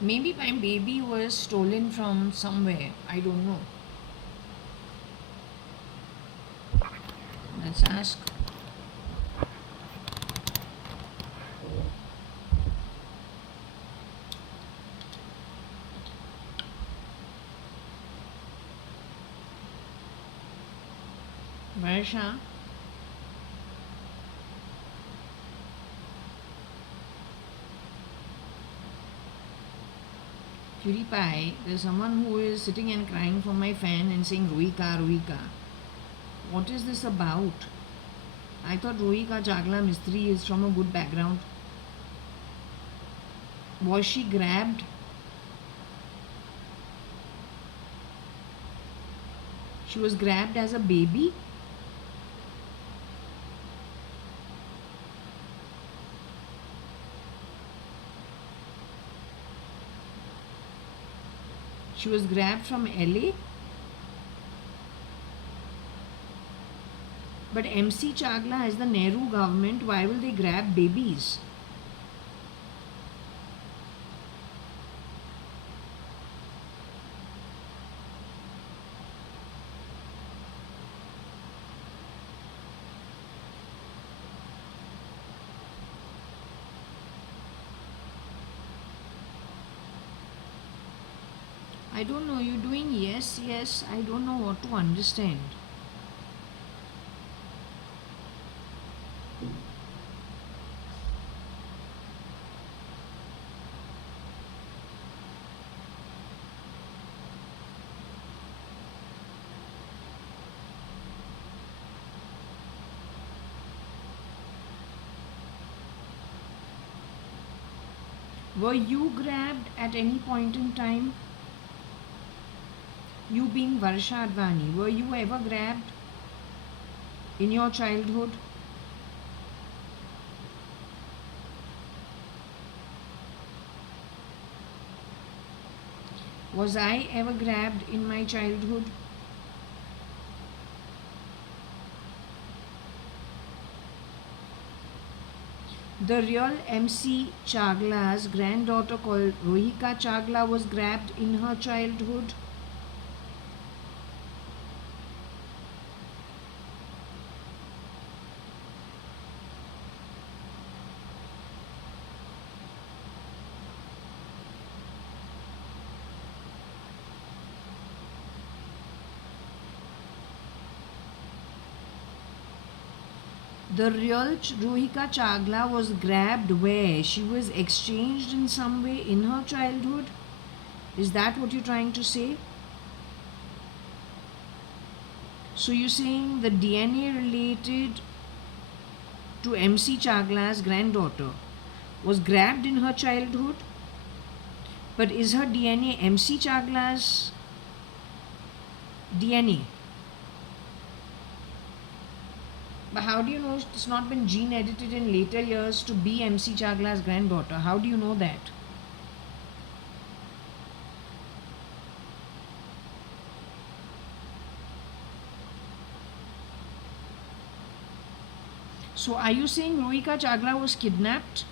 Maybe my baby was stolen from somewhere. I don't know. Let's ask. Varsha. Cutie Pie, there's someone who is sitting and crying for my fan and saying Ruika, Ruika. What is this about? I thought Ruika Chagla Mistri is from a good background. Was she grabbed? She was grabbed as a baby? She was grabbed from LA? But MC Chagla is the Nehru government. Why will they grab babies? I don't know. You're doing yes, yes. I don't know what to understand. Were you grabbed at any point in time? You being JAYA.ADVANI, were you ever grabbed in your childhood? Was I ever grabbed in my childhood? The real MC Chagla's granddaughter called Rohika Chagla was grabbed in her childhood. The real Rohika Chagla was grabbed where? She was exchanged in some way in her childhood? Is that what you're trying to say? So you're saying the DNA related to MC Chagla's granddaughter was grabbed in her childhood? But is her DNA MC Chagla's DNA? But how do you know it's not been gene edited in later years to be MC Chagla's granddaughter? How do you know that? So are you saying Rohika Chagla was kidnapped?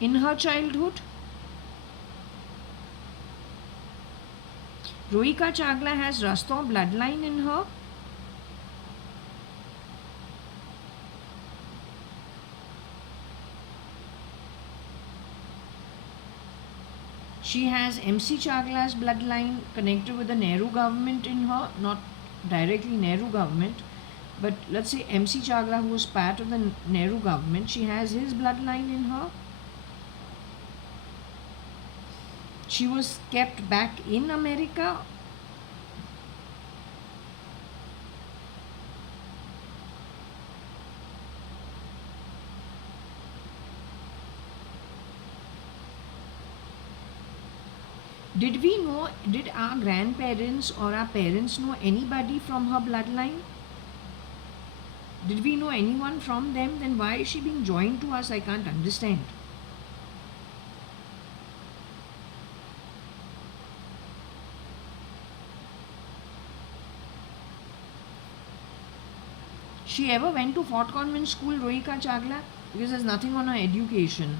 In her childhood? Rohika Chagla has Raston bloodline in her? She has MC Chagla's bloodline connected with the Nehru government in her, not directly Nehru government, but let's say MC Chagla, who was part of the Nehru government, she has his bloodline in her. She was kept back in America. Did our grandparents or our parents know anybody from her bloodline? Did we know anyone from them? Then why is she being joined to us? I can't understand. She ever went to Fort Convent School, Rohika Chagla? Because there's nothing on her education.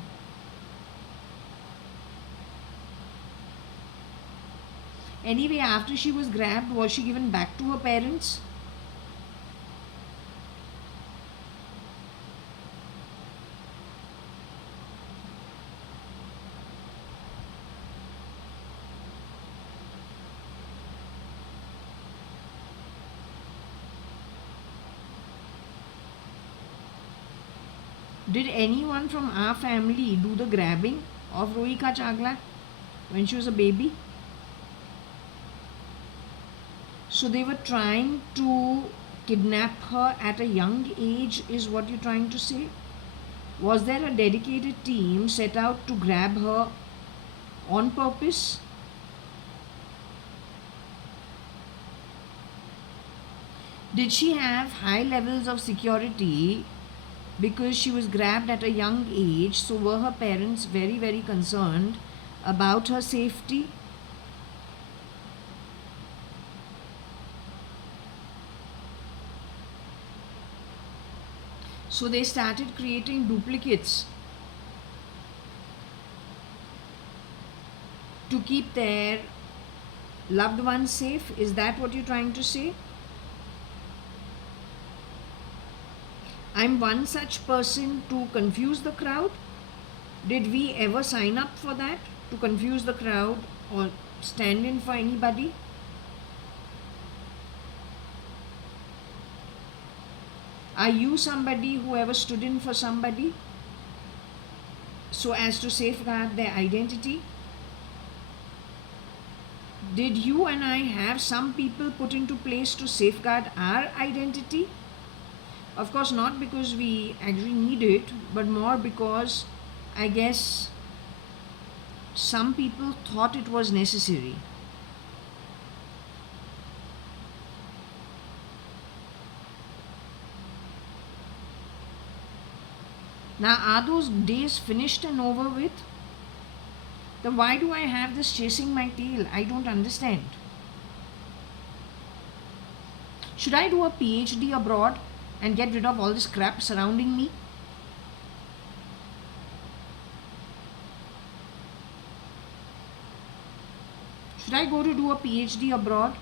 Anyway, after she was grabbed, was she given back to her parents? Did anyone from our family do the grabbing of Rohika Chagla when she was a baby? So they were trying to kidnap her at a young age, is what you're trying to say? Was there a dedicated team set out to grab her on purpose? Did she have high levels of security because she was grabbed at a young age? So were her parents very, very concerned about her safety? So they started creating duplicates to keep their loved ones safe. Is that what you're trying to say? I'm one such person to confuse the crowd. Did we ever sign up for that? To confuse the crowd or stand in for anybody? Are you somebody who ever stood in for somebody so as to safeguard their identity? Did you and I have some people put into place to safeguard our identity? Of course, not because we actually need it, but more because I guess some people thought it was necessary. Now, are those days finished and over with? Then why do I have this chasing my tail? I don't understand. Should I do a PhD abroad and get rid of all this crap surrounding me? Should I go to do a PhD abroad?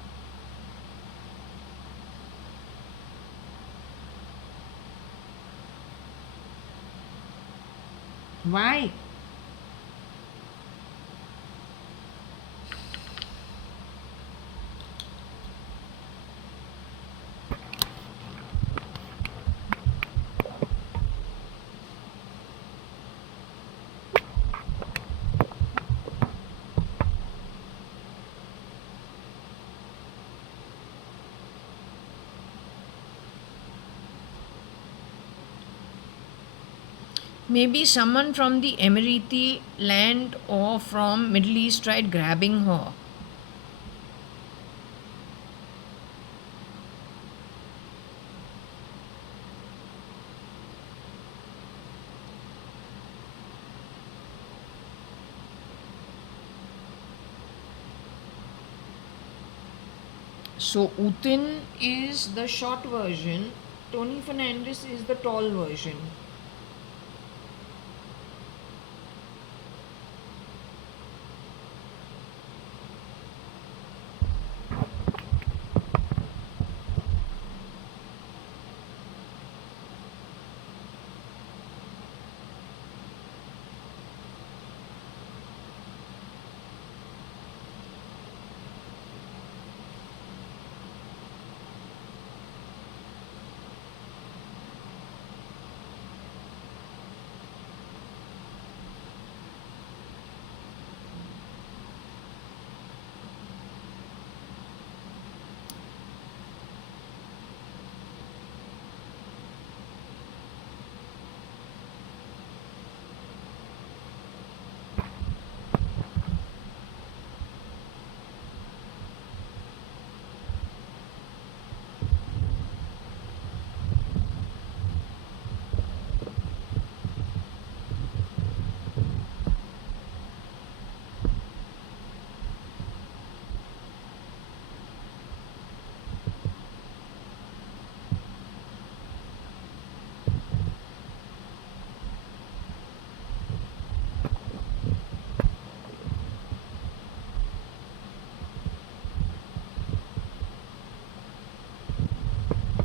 Why? Maybe someone from the Emirati land or from Middle East tried grabbing her. So Utin is the short version, Tony Fernandez is the tall version.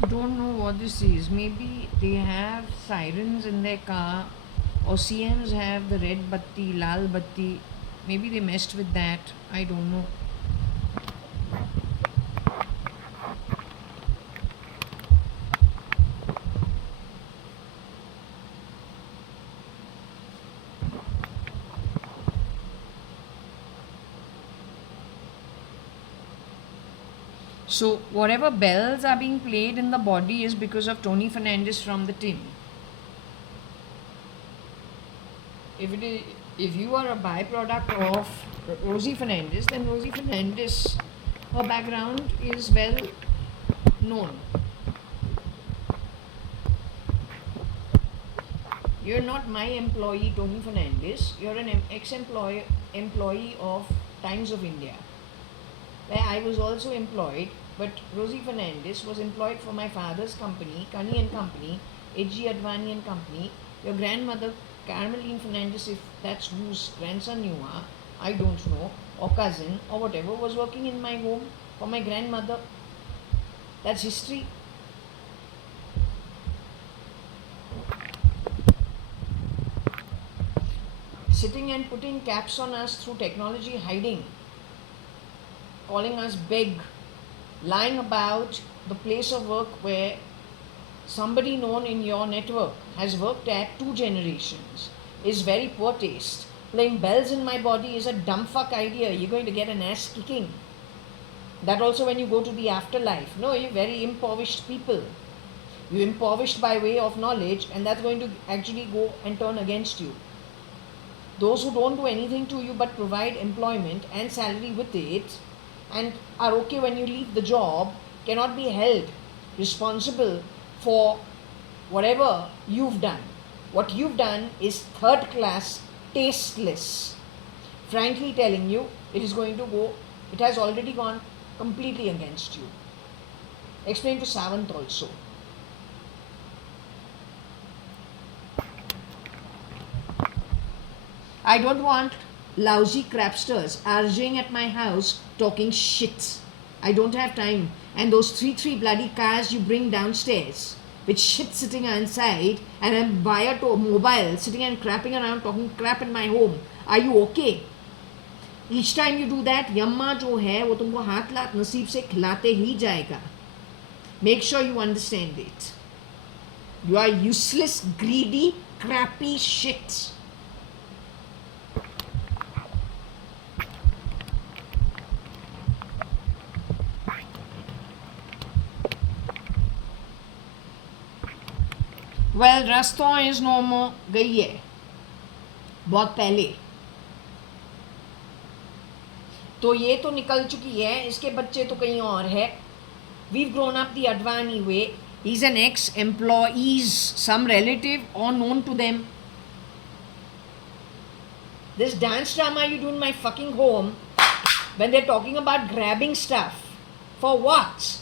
Don't know what this is. Maybe they have sirens in their car, or CMs have the red batti, lal batti. Maybe they messed with that. I don't know. So, whatever bells are being played in the body is because of Tony Fernandez from the team. If it is, if you are a byproduct of Rosie Fernandez, then Rosie Fernandez, her background is well known. You're not my employee, Tony Fernandez. You're an employee of Times of India, where I was also employed. But Rosie Fernandez was employed for my father's company, Kani and Company, JAYA.ADVANI and Company. Your grandmother, Carmeline Fernandez, if that's whose grandson you are, I don't know, or cousin, or whatever, was working in my home for my grandmother. That's history. Sitting and putting caps on us through technology, hiding, calling us big, lying about the place of work where somebody known in your network has worked at 2 generations is very poor taste. Playing bells in my body is a dumb fuck idea. You're going to get an ass kicking. That also when you go to the afterlife. No, you're very impoverished people. You're impoverished by way of knowledge, and that's going to actually go and turn against you. Those who don't do anything to you but provide employment and salary with it and are okay when you leave the job cannot be held responsible for whatever you've done. What you've done is third class, tasteless. Frankly telling you, it is going to go, it has already gone completely against you. Explain to Savant also. I don't want lousy crapsters arguing at my house talking shit. I don't have time. And those three bloody cars you bring downstairs with shit sitting inside and I'm via to mobile sitting and crapping around talking crap in my home. Are you okay? Each time you do that, यम्मा जो है वो तुमको हाथ लात नसीब से खिलाते ही जाएगा. Make sure you understand it. You are useless, greedy, crappy shit. Well, Raston is no more गई है बहुत पहले. तो ये तो निकल चुकी है, इसके बच्चे तो कहीं और है. We've grown up the Advani way. He's an ex-employee, some relative or known to them. This dance drama you do in my fucking home when they're talking about grabbing stuff. For what?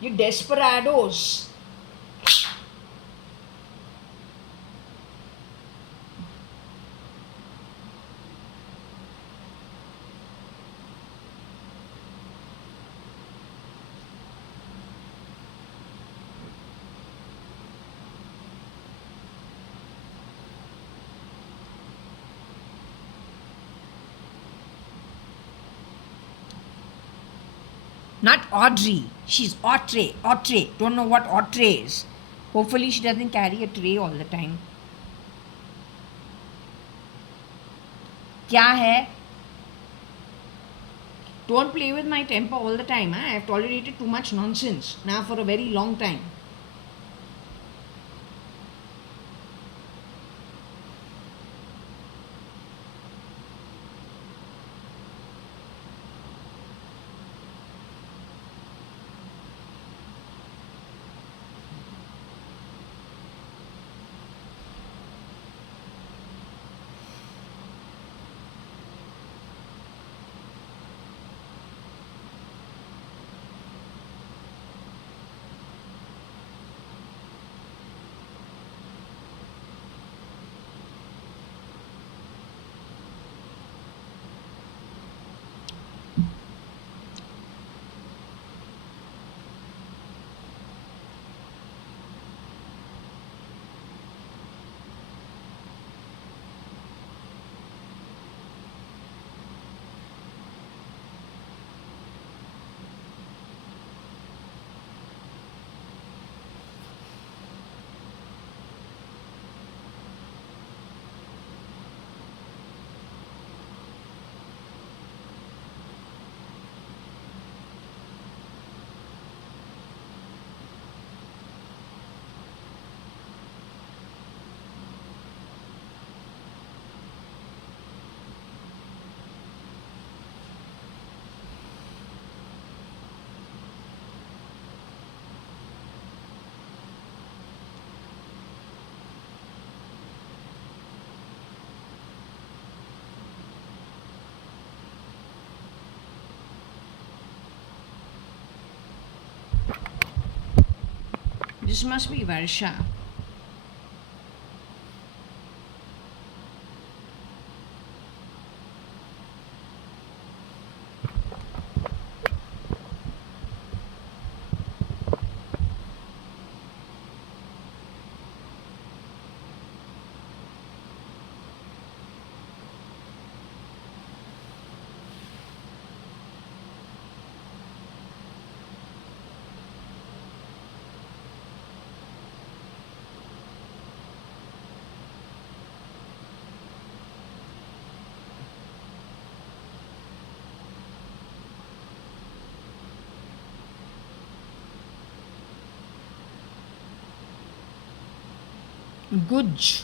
You desperados. Not Audrey. She's Audrey. Audrey. Don't know what Audrey is. Hopefully she doesn't carry a tray all the time. क्या है? Don't play with my temper all the time. I have tolerated too much nonsense now for a very long time. This must be Varsha. Guj.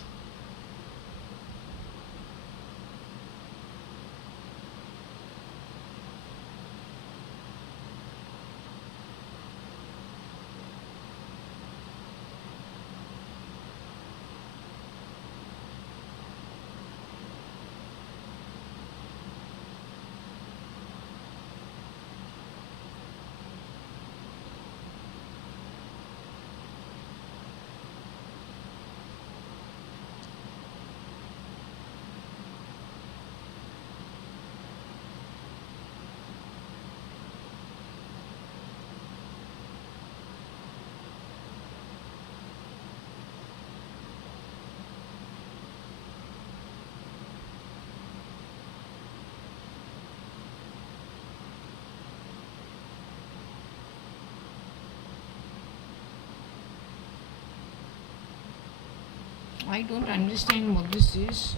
I don't understand what this is.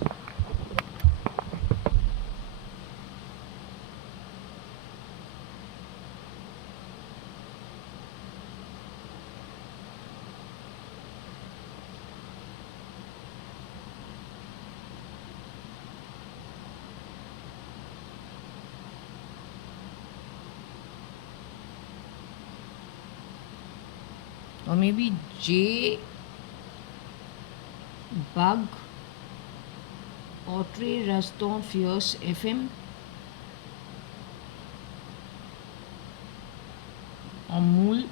Or maybe J Bug Autre Raston Fierce FM or Mool.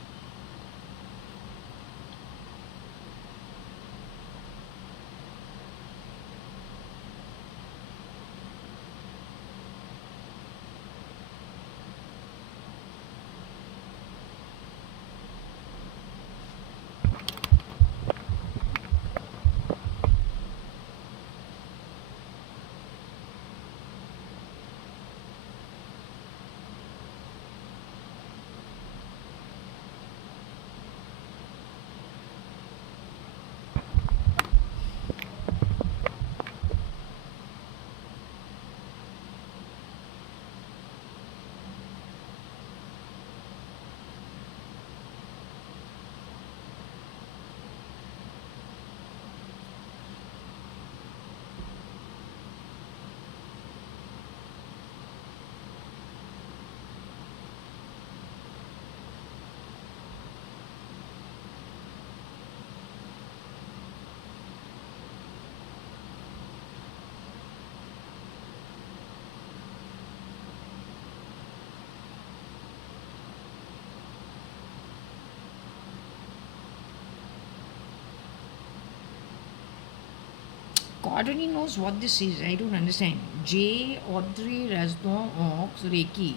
God only knows what this is. I don't understand. J Audrey Rasdon Ox Reiki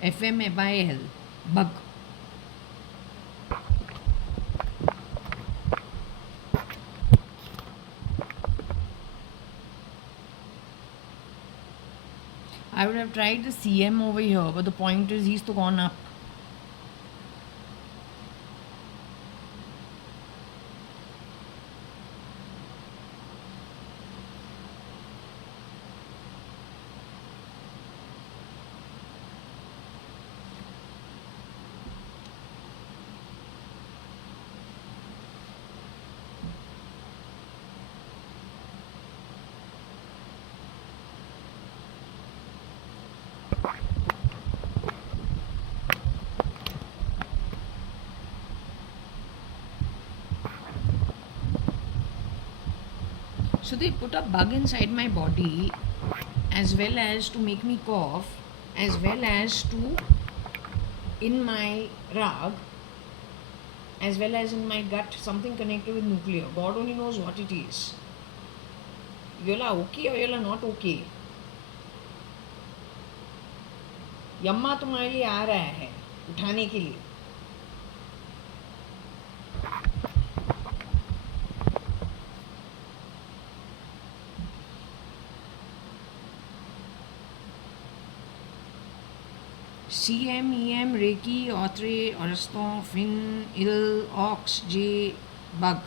FMFIL Bug. I would have tried the CM over here, but the point is he's to gone up. So they put a bug inside my body as well as to make me cough, as well as to in my rag, as well as in my gut, something connected with nuclear. God only knows what it is. You're okay or you're not okay. यम्मा तुम्हारे लिए आ रहा है उठाने के लिए. CM, EM, Reiki, Autre, Oreston, Fin, Il, Ox, J, Bug.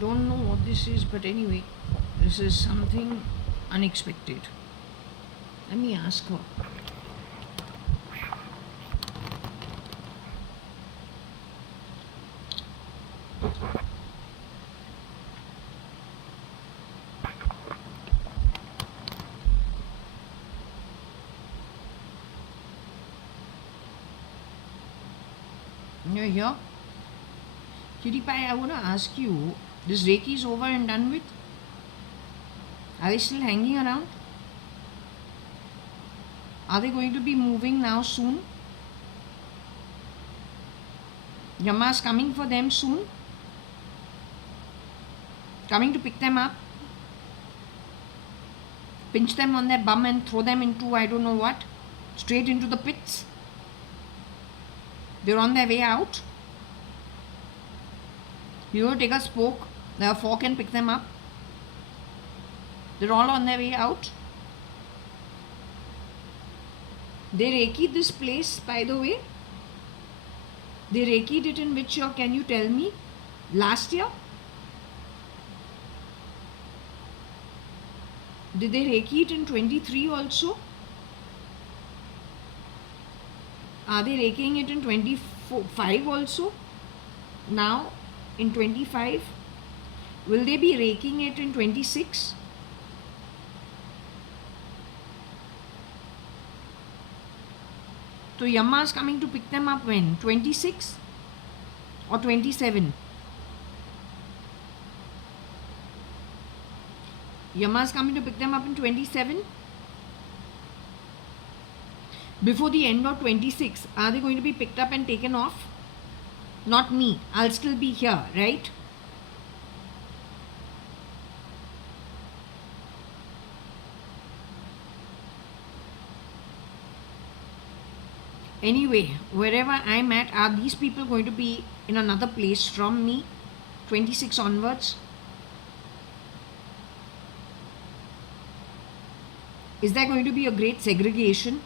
Don't know what this is, but anyway, this is something unexpected. Let me ask her. You're here? Cutie Pie, I want to ask you, this Reiki is over and done with? Are they still hanging around? Are they going to be moving now soon? Yama is coming for them soon? Coming to pick them up? Pinch them on their bum and throw them into I don't know what? Straight into the pits? They're on their way out? You take a fork and pick them up? They're all on their way out? They Reiki'd this place, by the way. They Reiki'd it in which year? Can you tell me? Last year? Did they Reiki it in 23 also? Are they Reikiing it in 25 also? Now, in 25? Will they be Reikiing it in 26? So Yama is coming to pick them up when? 26 or 27? Yama is coming to pick them up in 27? Before the end of 26, are they going to be picked up and taken off? Not me. I'll still be here, right? Anyway, wherever I'm at, are these people going to be in another place from me? 26 onwards? Is there going to be a great segregation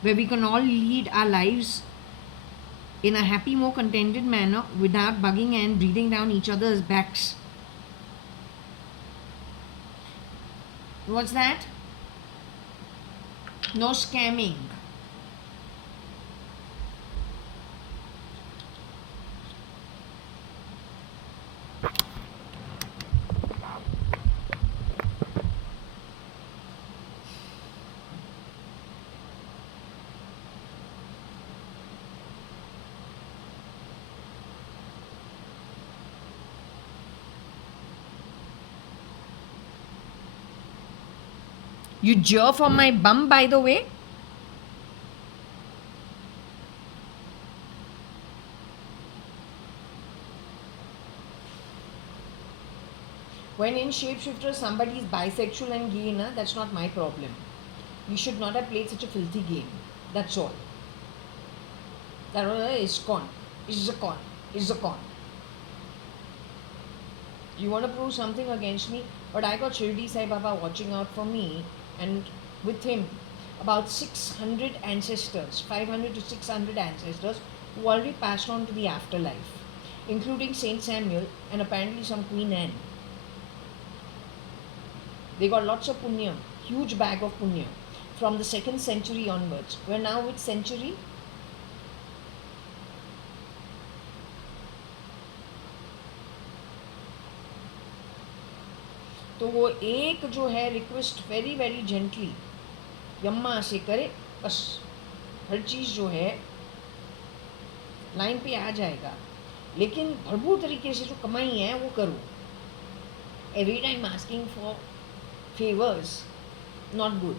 where we can all lead our lives in a happy, more contented manner without bugging and breathing down each other's backs? What's that? No scamming. You jeer for my bum, by the way? When in Shapeshifter somebody is bisexual and gay, na, that's not my problem. You should not have played such a filthy game. That's all. That is con. It's a con. It's a con. You want to prove something against me? But I got Shirdi Sai Baba watching out for me, and with him about 600 ancestors, 500 to 600 ancestors who already passed on to the afterlife, including Saint Samuel and apparently some Queen Anne. They got lots of punya, huge bag of punya from the 2nd century onwards. We're now with century. तो वो एक जो है request very very gently यम्मा से करे, बस हर चीज़ जो है लाइन पे आ जाएगा, लेकिन भरपूर तरीके से जो कमाई है वो करो. Every time asking for favours not good.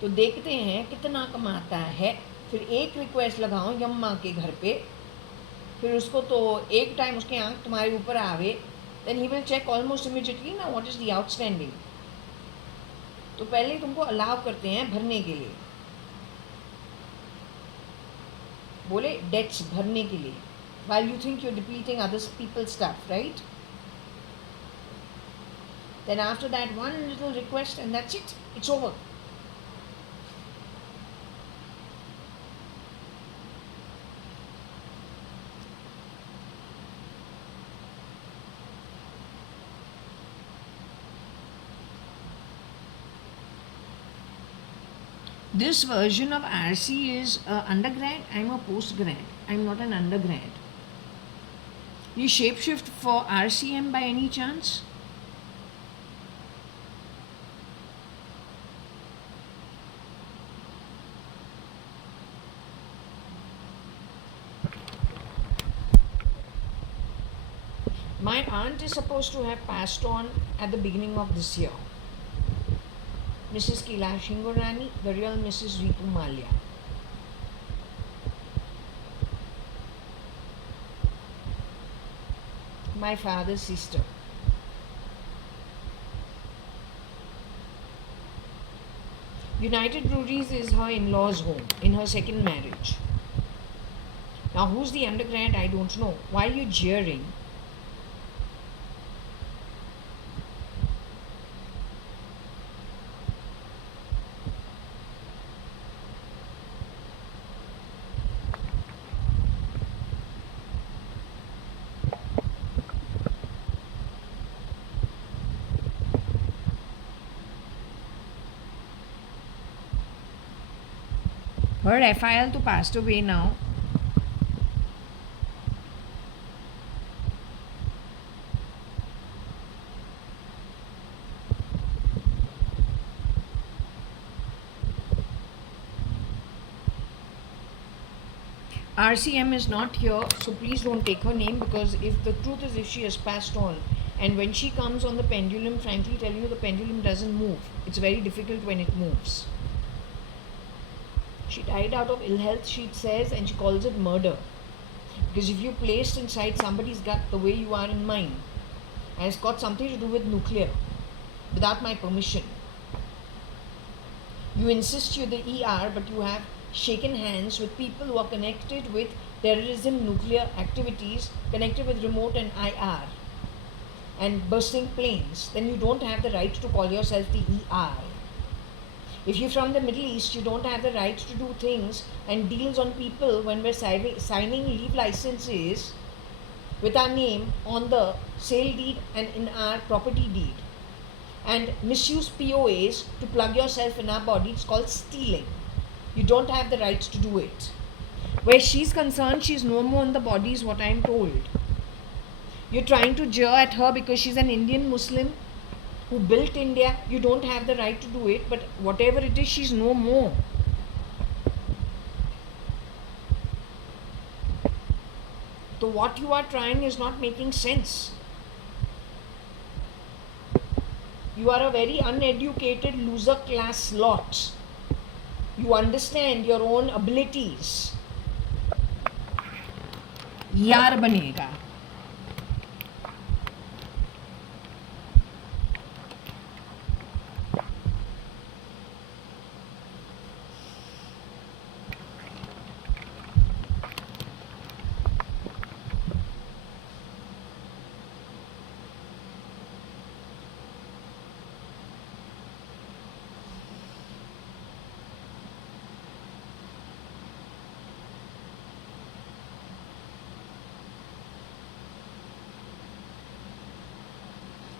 तो देखते हैं कितना कमाता है, फिर एक रिक्वेस्ट लगाओ यम्मा के घर पे, फिर उसको तो एक टाइम उसके आंख तुम्हारे ऊपर आवे, then he will check almost immediately ना what is the outstanding. तो पहले तुमको अलाउ करते हैं भरने के लिए, बोले डेट्स भरने के लिए, while you think you're depleting other people's stuff, right? Then after that one little request and that's it, it's over. This version of RC is undergrad. I'm a postgrad. I'm not an undergrad. You shapeshift for RCM by any chance? My aunt is supposed to have passed on at the beginning of this year. Mrs. Kailash Hingorani, the real Mrs. Ritu Malia. My father's sister. United Breweries is her in-laws' home in her second marriage. Now, who's the undergrad? I don't know. Why are you jeering? Her FIL to passed away now. RCM is not here, so please don't take her name, because if the truth is, if she has passed on, and when she comes on the pendulum, frankly telling you, the pendulum doesn't move. It's very difficult when it moves. She died out of ill health, she says, and she calls it murder. Because if you're placed inside somebody's gut the way you are in mine, and it's got something to do with nuclear, without my permission. You insist you're the ER, but you have shaken hands with people who are connected with terrorism, nuclear activities, connected with remote and IR, and bursting planes, then you don't have the right to call yourself the ER. If you're from the Middle East, you don't have the right to do things and deals on people when we're signing leave licenses with our name on the sale deed and in our property deed, and misuse POAs to plug yourself in our body. It's called stealing. You don't have the right to do it. Where she's concerned, she's no more in the body is what I'm told. You're trying to jeer at her because she's an Indian Muslim who built India. You don't have the right to do it, but whatever it is, she's no more. So what you are trying is not making sense. You are a very uneducated loser class lot. You understand your own abilities. यार बनेगा.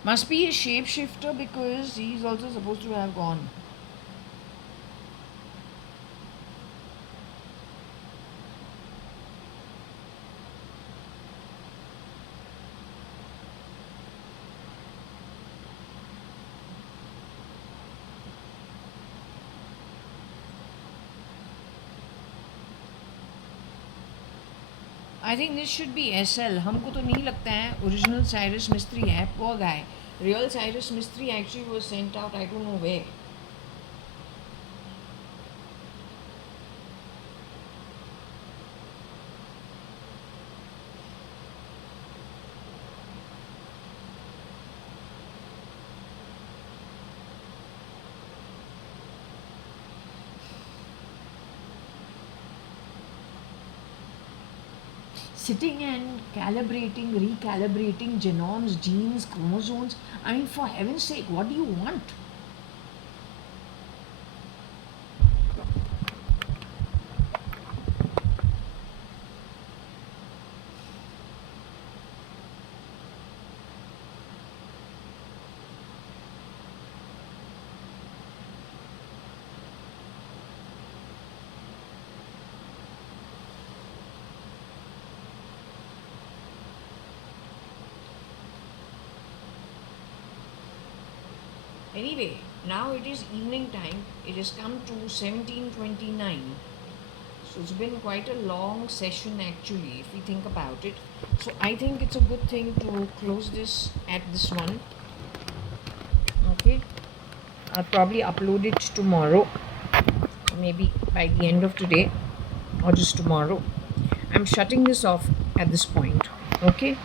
Must be a shapeshifter because he's also supposed to have gone. I think this should be SL. हमको तो नहीं लगता है original Cyrus Mistry है. Poor guy. Real Cyrus Mistry actually was sent out, I don't know where. Sitting and calibrating, recalibrating genomes, genes, chromosomes. I mean, for heaven's sake, what do you want? Anyway, now it is evening time. It has come to 17:29. So it's been quite a long session actually, if we think about it. So I think it's a good thing to close this at this one. Okay. I'll probably upload it tomorrow, maybe by the end of today or just tomorrow. I'm shutting this off at this point. Okay.